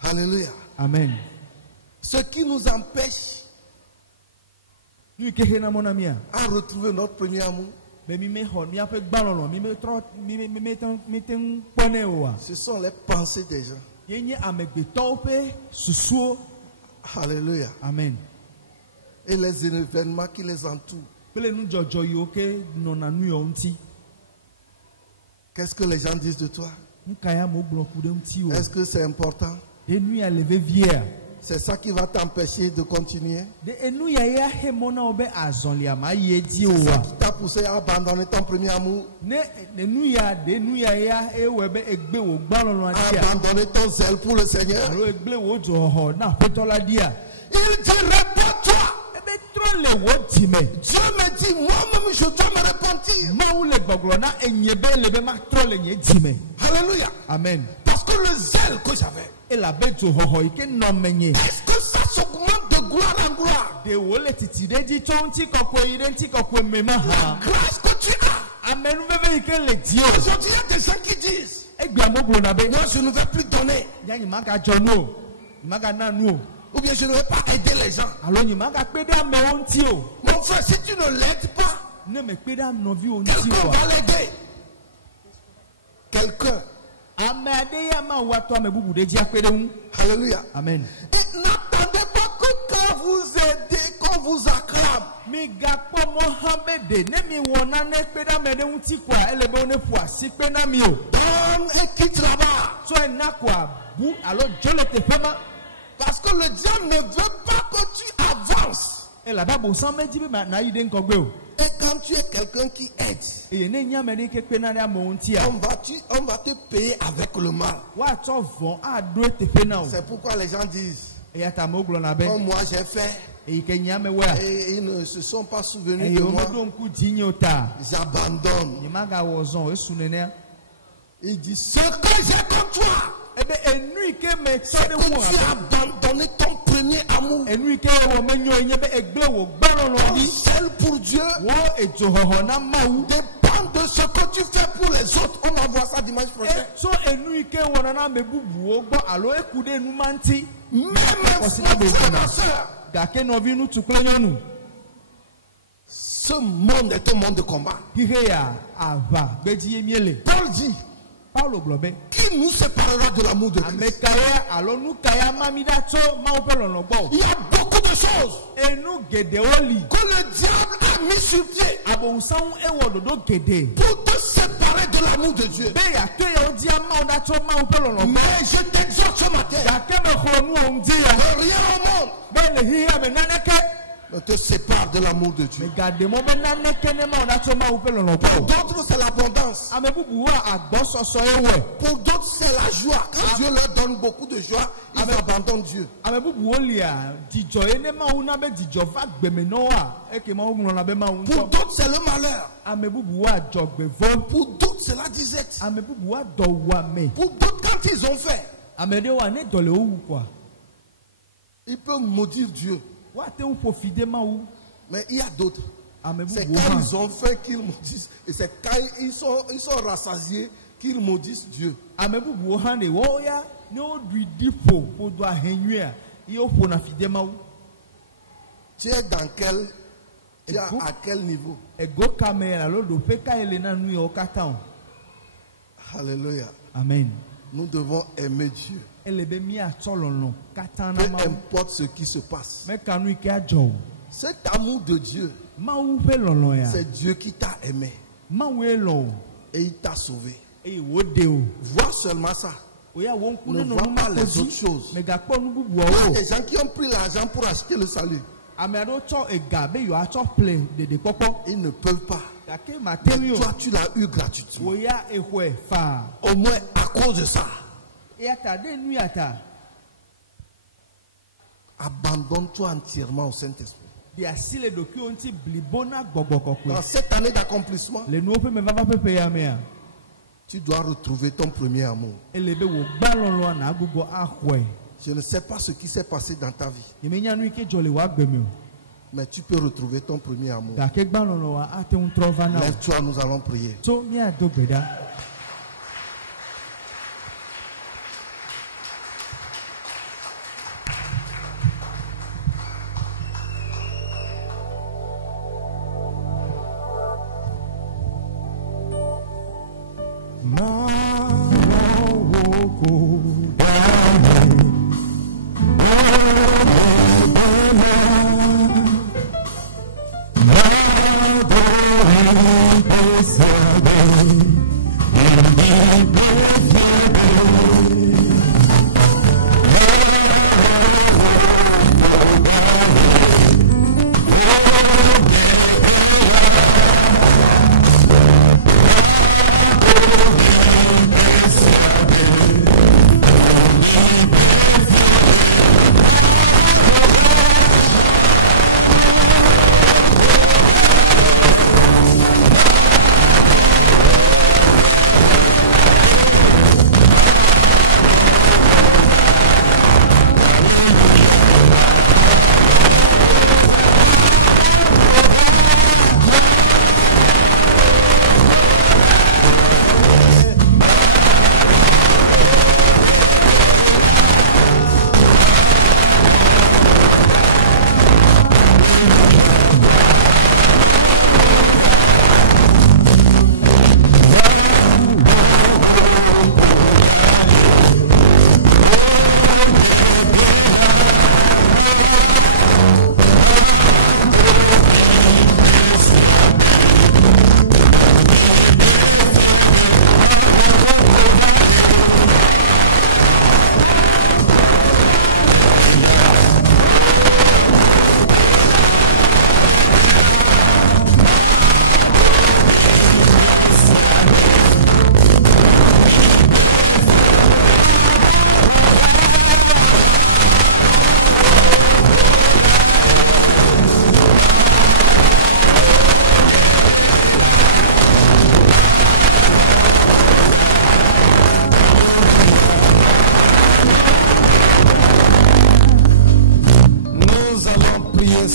Alléluia. Amen. Ce qui nous empêche à retrouver notre premier amour, ce sont les pensées des gens. Alléluia. Amen. Et les événements qui les entourent. Qu'est-ce que les gens disent de toi? Est-ce que c'est important? C'est ça qui va t'empêcher de continuer. C'est ça qui t'a poussé à abandonner ton premier amour. À abandonner ton zèle pour le Seigneur. Il dit, réponds-toi. Dieu me dit, moi-même je dois me repentir. Alléluia. Amen. Parce que le zèle que j'avais, est-ce que ça s'augmente de gloire en gloire? La grâce que tu as. Aujourd'hui, il y a des gens qui disent, moi je ne vais plus donner. Ou bien je ne vais pas aider les gens. Mon frère, si tu ne l'aides pas, quelqu'un va l'aider. Quelqu'un. Alléluia. Amen. Et n'attendez pas que quand vous aidez, qu'on vous acclame. Donne et quitte là-bas. Parce que le diable ne veut pas que tu avances. Et quand tu es quelqu'un qui aide, on va te payer avec le mal. C'est pourquoi les gens disent, comme moi j'ai fait, et ils ne se sont pas souvenus de moi, j'abandonne. Il dit, ce que j'ai contre toi, c'est que tu as abandonné ton premier amour. Seul pour Dieu dépend de ce que tu fais pour les autres. On va voir ça dimanche prochain. Même frère, ce monde est un monde de combat. Paul dit, qui nous séparera de l'amour de Christ? Il y a beaucoup de choses que le diable a mis sur pied pour te séparer de l'amour de Dieu. Mais je t'exhorte ce matin, rien au monde ne te sépare de l'amour de Dieu. Pour d'autres, c'est l'abondance. Pour d'autres, c'est la joie. Quand Dieu leur donne beaucoup de joie, ils abandonnent Dieu. Pour d'autres, c'est le malheur. Pour d'autres, c'est la disette. Pour d'autres, quand ils ont fait, ils peuvent maudire Dieu. Mais il y a d'autres. C'est quand ils ont fait qu'ils maudissent. Et c'est quand ils sont rassasiés qu'ils maudissent Dieu. Tu es dans quel... Tu es à quel niveau? Alléluia. Amen. Nous devons aimer Dieu. Peu importe ce qui se passe. Cet amour de Dieu, c'est Dieu qui t'a aimé. Et il t'a sauvé. Vois seulement ça. Ne vois pas les autres choses. Il y a des gens qui ont pris l'argent pour acheter le salut. Ils ne peuvent pas. Mais toi, tu l'as eu gratuitement. Au moins à cause de ça. Abandonne-toi entièrement au Saint-Esprit. Dans cette année d'accomplissement, tu dois retrouver ton premier amour. Je ne sais pas ce qui s'est passé dans ta vie, mais tu peux retrouver ton premier amour. Lève-toi, nous allons prier.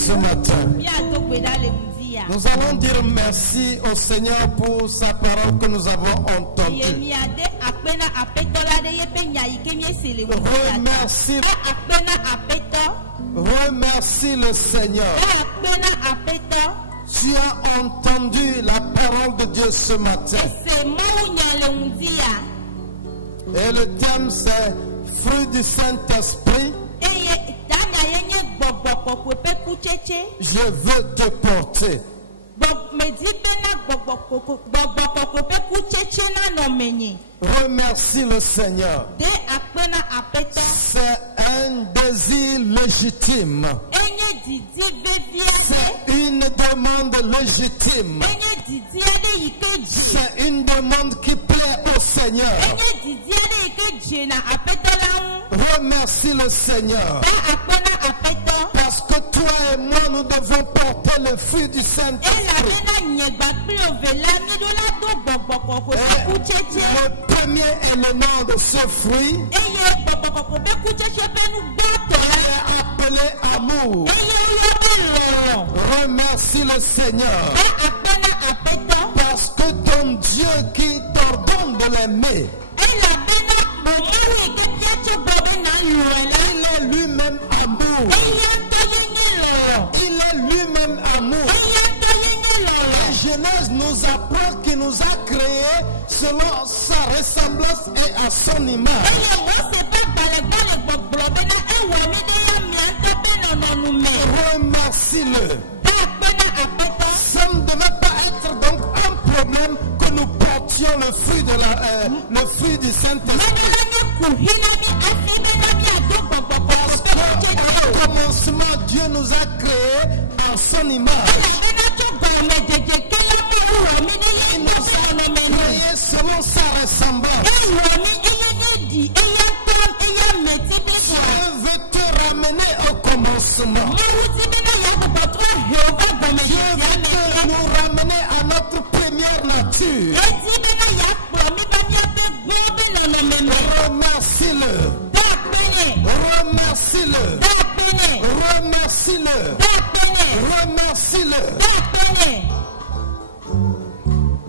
ce matin. Nous allons dire merci au Seigneur pour sa parole que nous avons entendue. Remercie le Seigneur. Tu as entendu la parole de Dieu ce matin. Et le thème c'est fruit du Saint-Esprit. Je veux te porter. Remercie le Seigneur. C'est un désir légitime. C'est une demande légitime. C'est une demande qui plaît au Seigneur. Remercie le Seigneur. Parce que toi et moi, nous devons porter le fruit du Saint-Esprit. Le premier élément de ce fruit est appelé amour. Remercie le Seigneur. Parce que ton Dieu qui t'ordonne de l'aimer, il est lui-même amour. Il est lui-même amour. La Genèse nous apprend qu'il nous a créés selon sa ressemblance et à son image. Remercie-le. Ça ne devait pas être donc un problème que nous portions le fruit du Saint-Esprit. Au commencement, Dieu nous a créés en son image. Il nous a créés selon sa ressemblance. Je veux te ramener au commencement. Je veux nous ramener à notre première nature. Remercie-le. Remercie-le. Remercie-le. Remercie-le.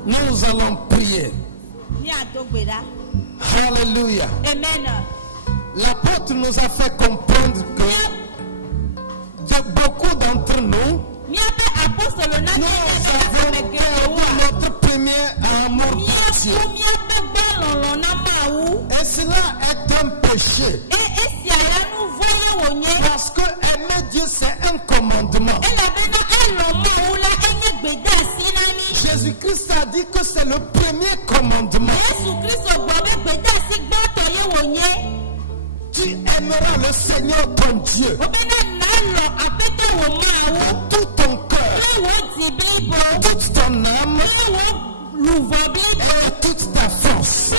Nous allons prier. Alléluia. Amen. L'apôtre nous a fait comprendre que beaucoup d'entre nous avons perdu notre premier amour pour Dieu. Et cela est un péché. Parce que aimer Dieu, c'est un commandement. Jésus-Christ a dit que c'est le premier commandement. Tu aimeras le Seigneur ton Dieu de tout ton cœur, toute ton âme et toute ta force.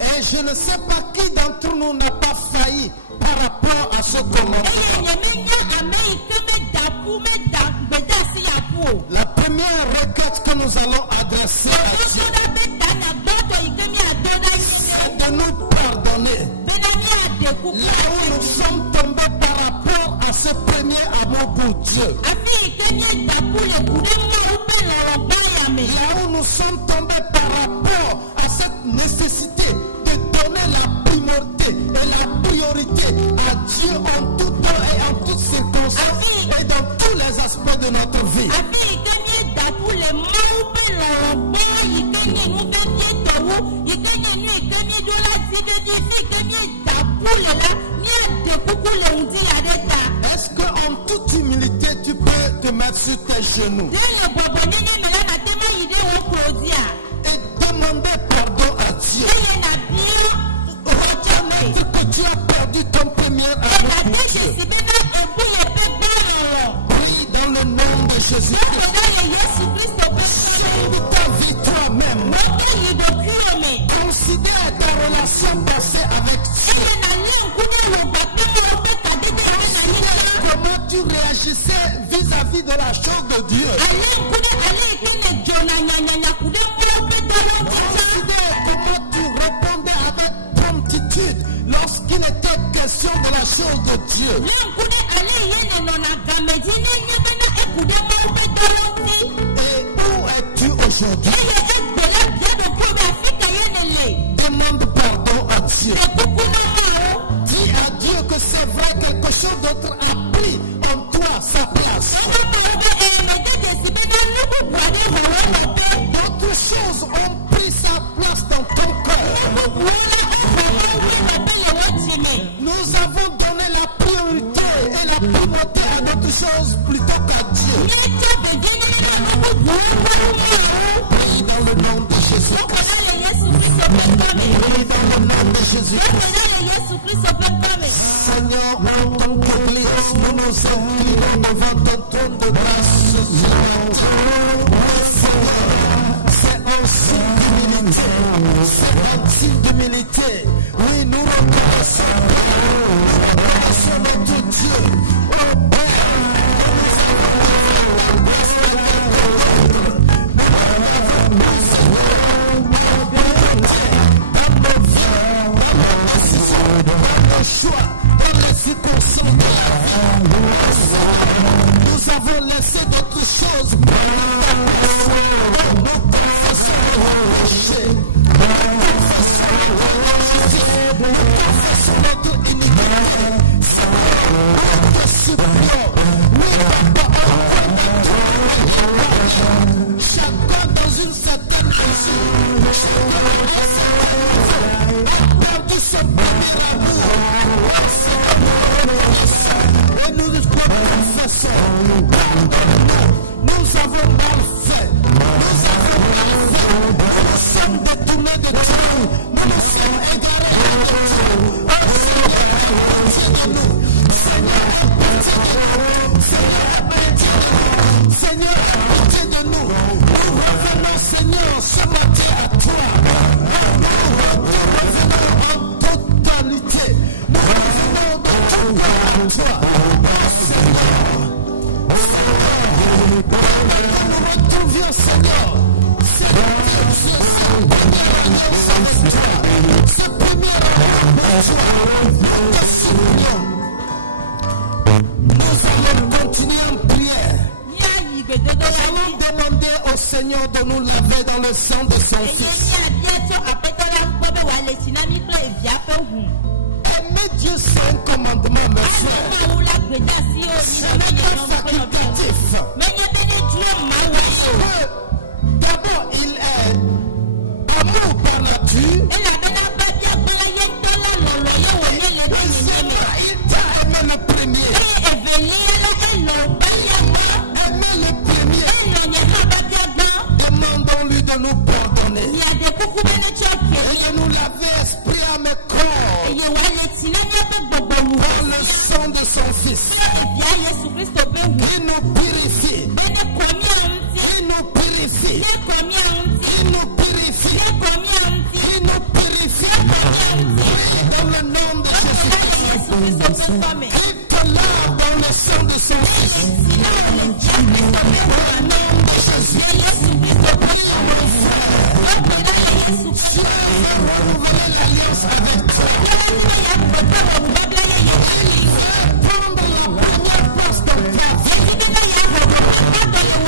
Et je ne sais pas qui d'entre nous n'a pas failli par rapport à ce commandement. La première requête que nous allons adresser à Dieu, c'est de nous pardonner là où nous sommes tombés par rapport à ce premier amour pour Dieu. Là où nous sommes tombés par rapport à cette nécessité de donner la primauté et la priorité à Dieu en tout temps et en toutes circonstances et dans tous les aspects de notre vie. Est-ce qu'en toute humilité tu peux te mettre sur tes genoux et demander pardon à Dieu? Reconnaître que tu as perdu ton premier amour pour Dieu. Oui, dans le nom de Jésus-Christ. Change ta vie toi-même. Considère ta relation passée avec Dieu. Comment tu réagissais vis-à-vis de la chose de Dieu. Considère comment tu répondais avec promptitude lorsqu'il était question de la chose de Dieu. es-tu aujourd'hui? Demande pardon à Dieu. Dis à Dieu que c'est vrai, quelque chose d'autre a pris en toi sa place. D'autres choses ont pris sa place dans ton cœur. Nous avons donné la priorité et la primauté à d'autres choses plutôt qu'à Dieu. Prie dans le nom de Jésus-Christ. Seigneur, en tant qu'Église, nous nous inclinons devant ton trône de grâce. C'est un signe d'humilité. Oui, nous reconnaissons notre Dieu. Oh Père, nous avons laissé d'autres choses. Chacun dans une certaine et nous nous confessons. Nous avons mal fait. Nous sommes détournés de Dieu. Nous nous sommes égarés. Seigneur, aide-nous. Nous revenons, Seigneur, ce matin à toi. Nous revenons en totalité. Nous revenons en totalité à toi. Nous retrouvions, Seigneur. C'est première nous allons continuer en prière. Nous allons demander au Seigneur de nous laver dans le sang de son Fils. Aimer Dieu, c'est un commandement, mes frères. C'est facultatif. D'abord, il est amour par nature. Il t'a aimé le premier. Demandons-lui de nous pardonner. Et de nous laver esprit, âme et corps. Par le sang de son Fils. Il nous purifie. Il nous purifie. Il nous purifie. Il nous purifie. Dans le nom de Jésus. Il te lave dans le sang de son Fils. Dans le nom de Jésus. Si tu veux renouveler l'alliance avec toi, prendre la première place dans ta vie. Il veut prendre la vie.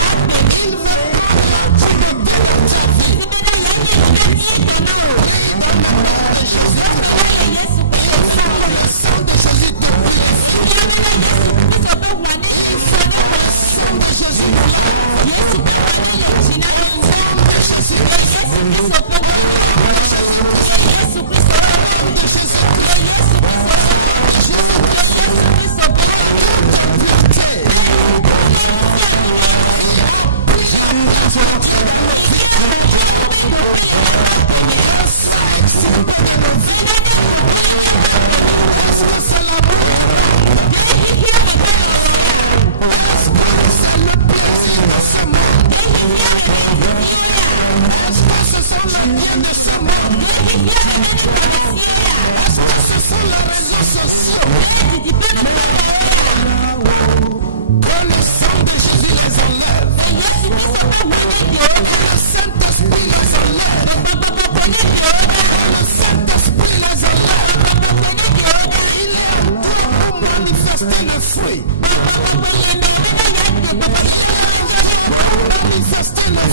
fruit. Manifester le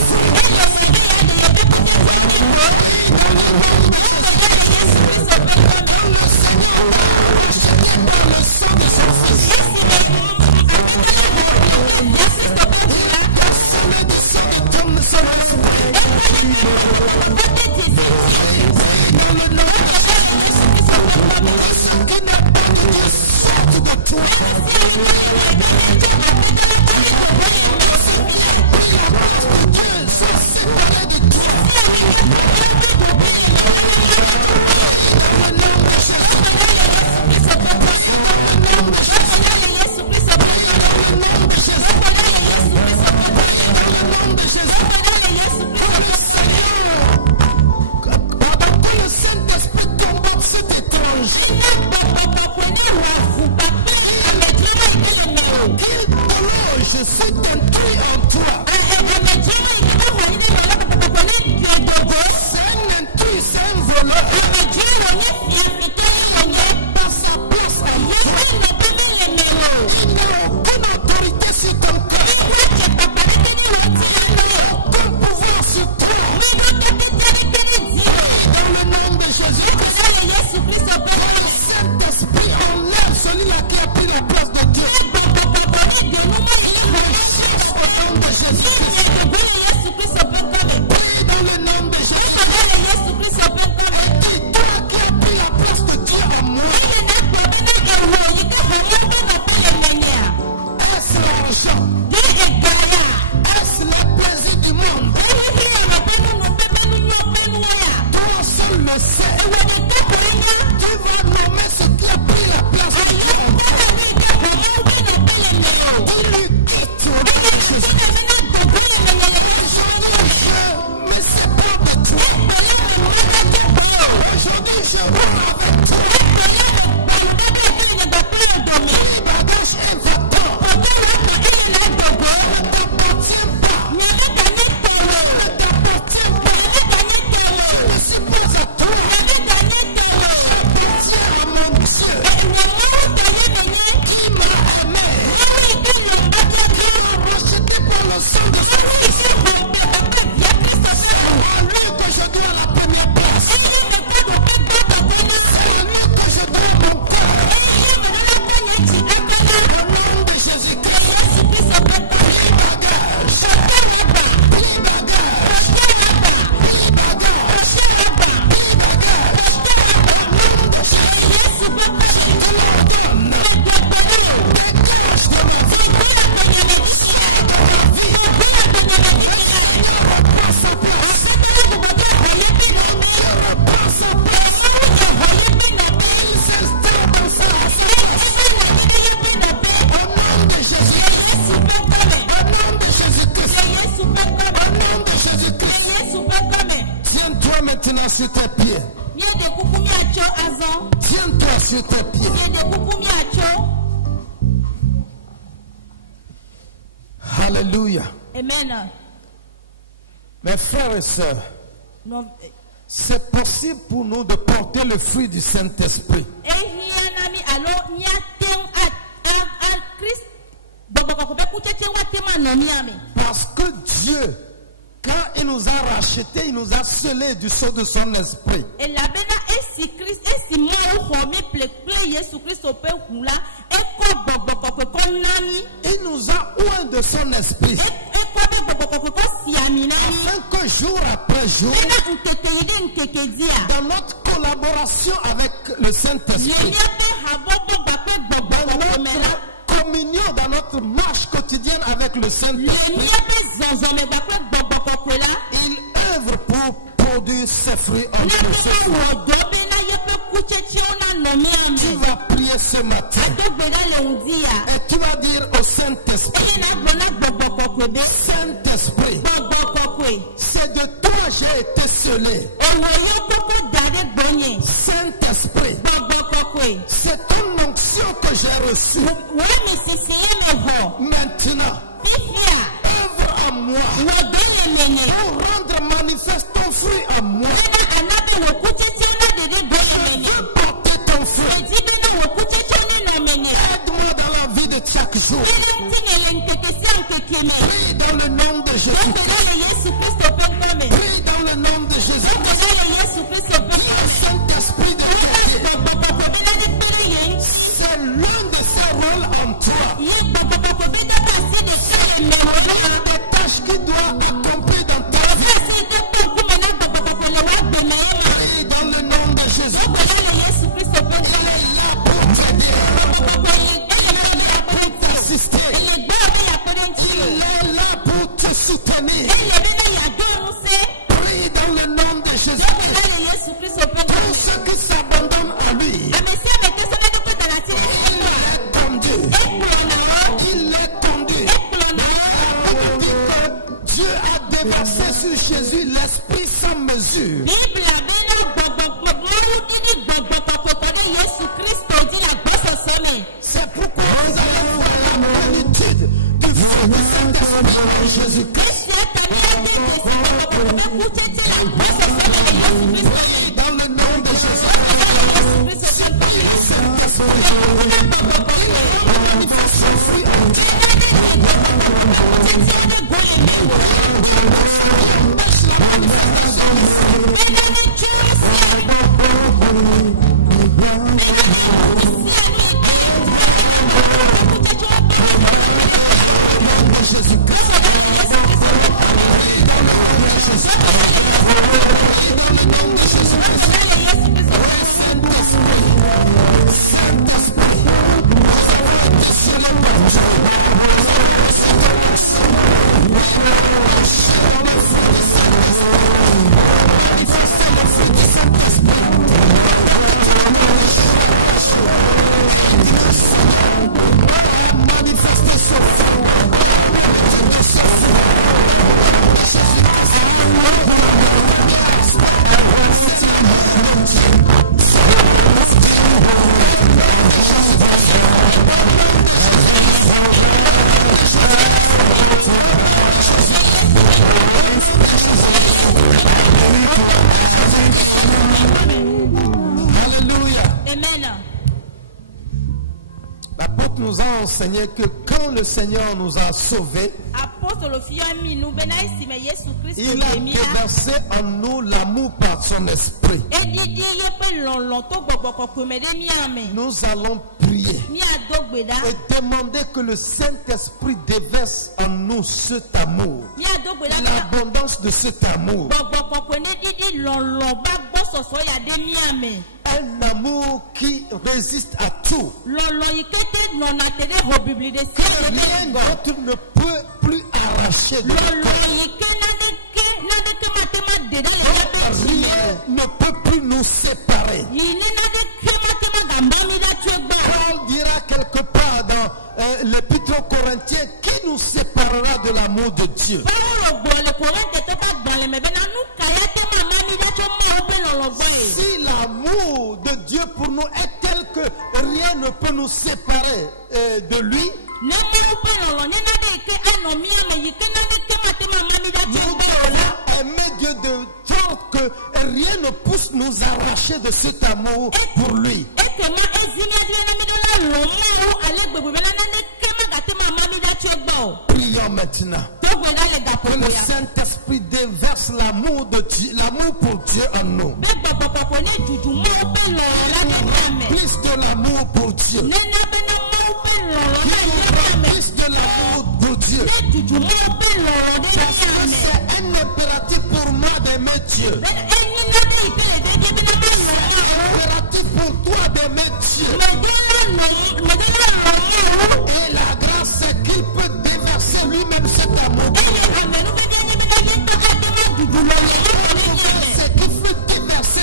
sur tes pieds. Tiens-toi sur tes pieds. Alléluia. Amen. Mes frères et sœurs, c'est possible pour nous de porter le fruit du Saint-Esprit. Parce que Dieu, quand il nous a rachetés, il nous a scellés du sceau de son esprit. Il nous a oint de son esprit. Afin que jour après jour, dans notre collaboration avec le Saint-Esprit, dans notre communion, dans notre marche quotidienne avec le Saint-Esprit, il œuvre pour produire ses fruits en nous. Tu vas prier ce matin et tu vas dire au Saint-Esprit: Saint-Esprit, c'est de toi j'ai été scellé. Saint-Esprit, c'est ton onction que j'ai reçue. Maintenant, œuvre en moi pour rendre manifeste ton fruit en moi. Je veux porter ton fruit. Aide-moi dans la vie de lui. Il est tendu. Dieu a déversé sur Jésus l'esprit sans mesure. C'est pourquoi nous allons voir la plénitude du feu du Saint-Esprit de Jésus-Christ. Dans le nom de Jésus-Christ, c'est par le Saint-Esprit. Nous a enseigné que quand le Seigneur nous a sauvés, il a déversé en nous l'amour par son esprit. Nous allons prier et demander que le Saint-Esprit déverse en nous cet amour, l'abondance de cet amour. Un amour qui résiste à tout. Rien d'autre ne peut plus arracher de rien ne peut plus nous séparer. Paul dira quelque part dans l'Épître aux Corinthiens, qui nous séparera de l'amour de Dieu? Si l'amour de Dieu pour nous est tel que rien ne peut nous séparer de lui, nous devons aimer Dieu de sorte que rien ne puisse nous arracher de cet amour pour lui. Prions maintenant. Que le Saint-Esprit déverse l'amour de Dieu, l'amour pour Dieu en nous. Plus de l'amour pour Dieu. Plus de l'amour pour Dieu. C'est un impératif pour moi d'aimer Dieu. C'est un impératif pour toi d'aimer Dieu. Et la grâce, c'est qu'il peut déverser lui-même cet amour. C'est qu'il peut déverser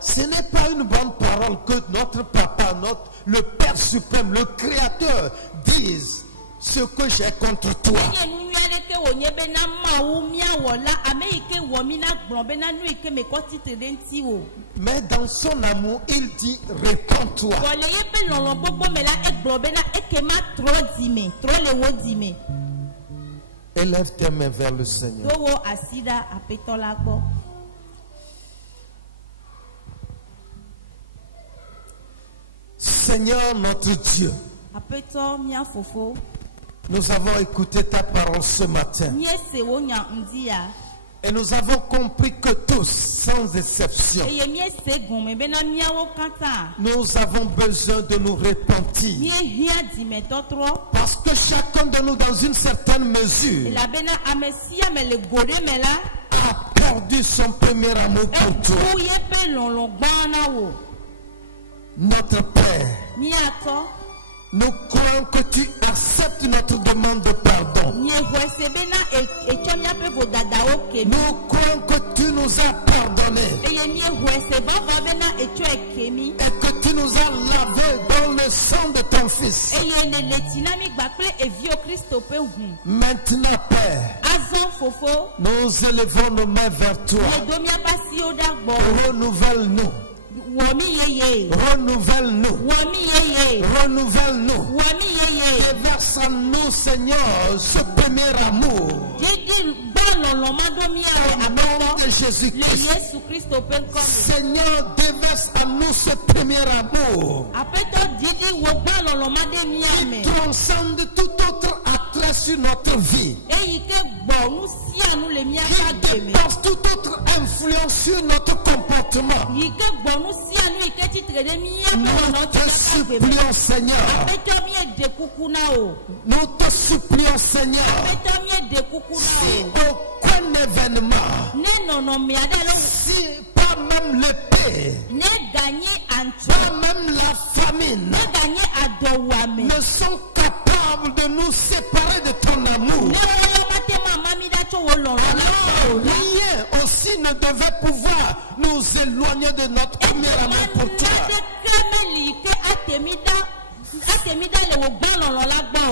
Ce n'est pas une bonne parole que notre papa, le Père suprême, le Créateur dise ce que j'ai contre toi. Mais dans son amour, il dit réponds-toi. Élève tes mains vers le Seigneur. Seigneur notre Dieu, nous avons écouté ta parole ce matin. Et nous avons compris que tous, sans exception, nous avons besoin de nous repentir. Parce que chacun de nous, dans une certaine mesure, a perdu son premier amour pour toi. Notre Père, nous croyons que tu acceptes notre demande de pardon. Nous croyons que tu nous as pardonné et que tu nous as lavé dans le sang de ton Fils. Maintenant, Père, nous élevons nos mains vers toi. Renouvelle-nous. Renouvelle-nous. Renouvelle-nous. Verse en nous, Seigneur, ce premier amour. Au nom de Jésus-Christ. Seigneur, déverse en nous ce premier amour. Qui transcende tout autre attrait sur notre vie. Qui dépasse toute autre influence sur notre comportement. Nous te supplions, Seigneur. Nous te supplions, Seigneur. Si aucun événement, si pas même l'épée, pas même la famine, ne sont capables de nous séparer de ton amour, rien aussi ne devait pouvoir nous éloigner de notre premier amour pour toi.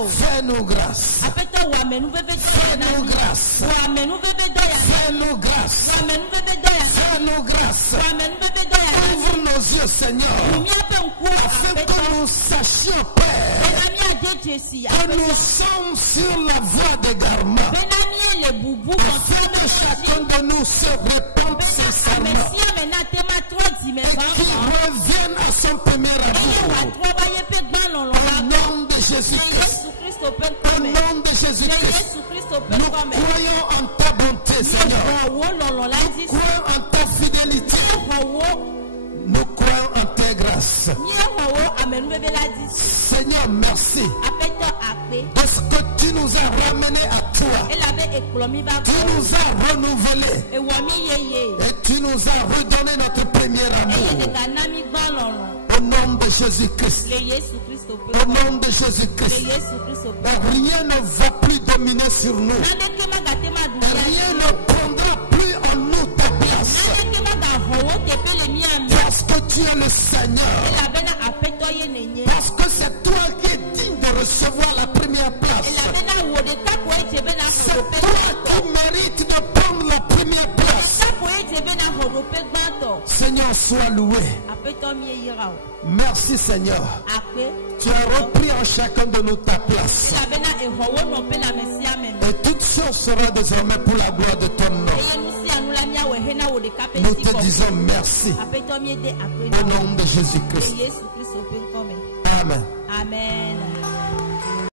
Fais-nous grâce. Fais-nous grâce. Fais-nous grâce. Fais-nous grâce. Ouvre nos yeux, Seigneur, afin que nous sachions, Père, que nous sommes sur la voie d'égarement, afin que chacun de nous se répande sincèrement et qu'il revienne à son premier amour. Au nom de Jésus-Christ. Au nom de Jésus-Christ. Nous croyons en ta bonté, Seigneur. Nous croyons en ta fidélité. Nous croyons en ta grâce. Seigneur, merci de ce que tu nous as ramenés à toi. Tu nous as renouvelés. Et tu nous as redonné notre premier amour. Au nom de Jésus-Christ. Au nom de Jésus-Christ. Rien ne va plus dominer sur nous. Rien ne prendra plus en nous ta place. Parce que tu es le Seigneur. Parce que c'est toi qui es digne de recevoir la première place. C'est toi qui mérites de prendre la première place. Seigneur, sois loué. Merci, Seigneur. Tu as repris en chacun de nous ta place. Et toute chose sera désormais pour la gloire de ton nom. Nous te disons merci. Au nom de Jésus-Christ. Amen. Amen.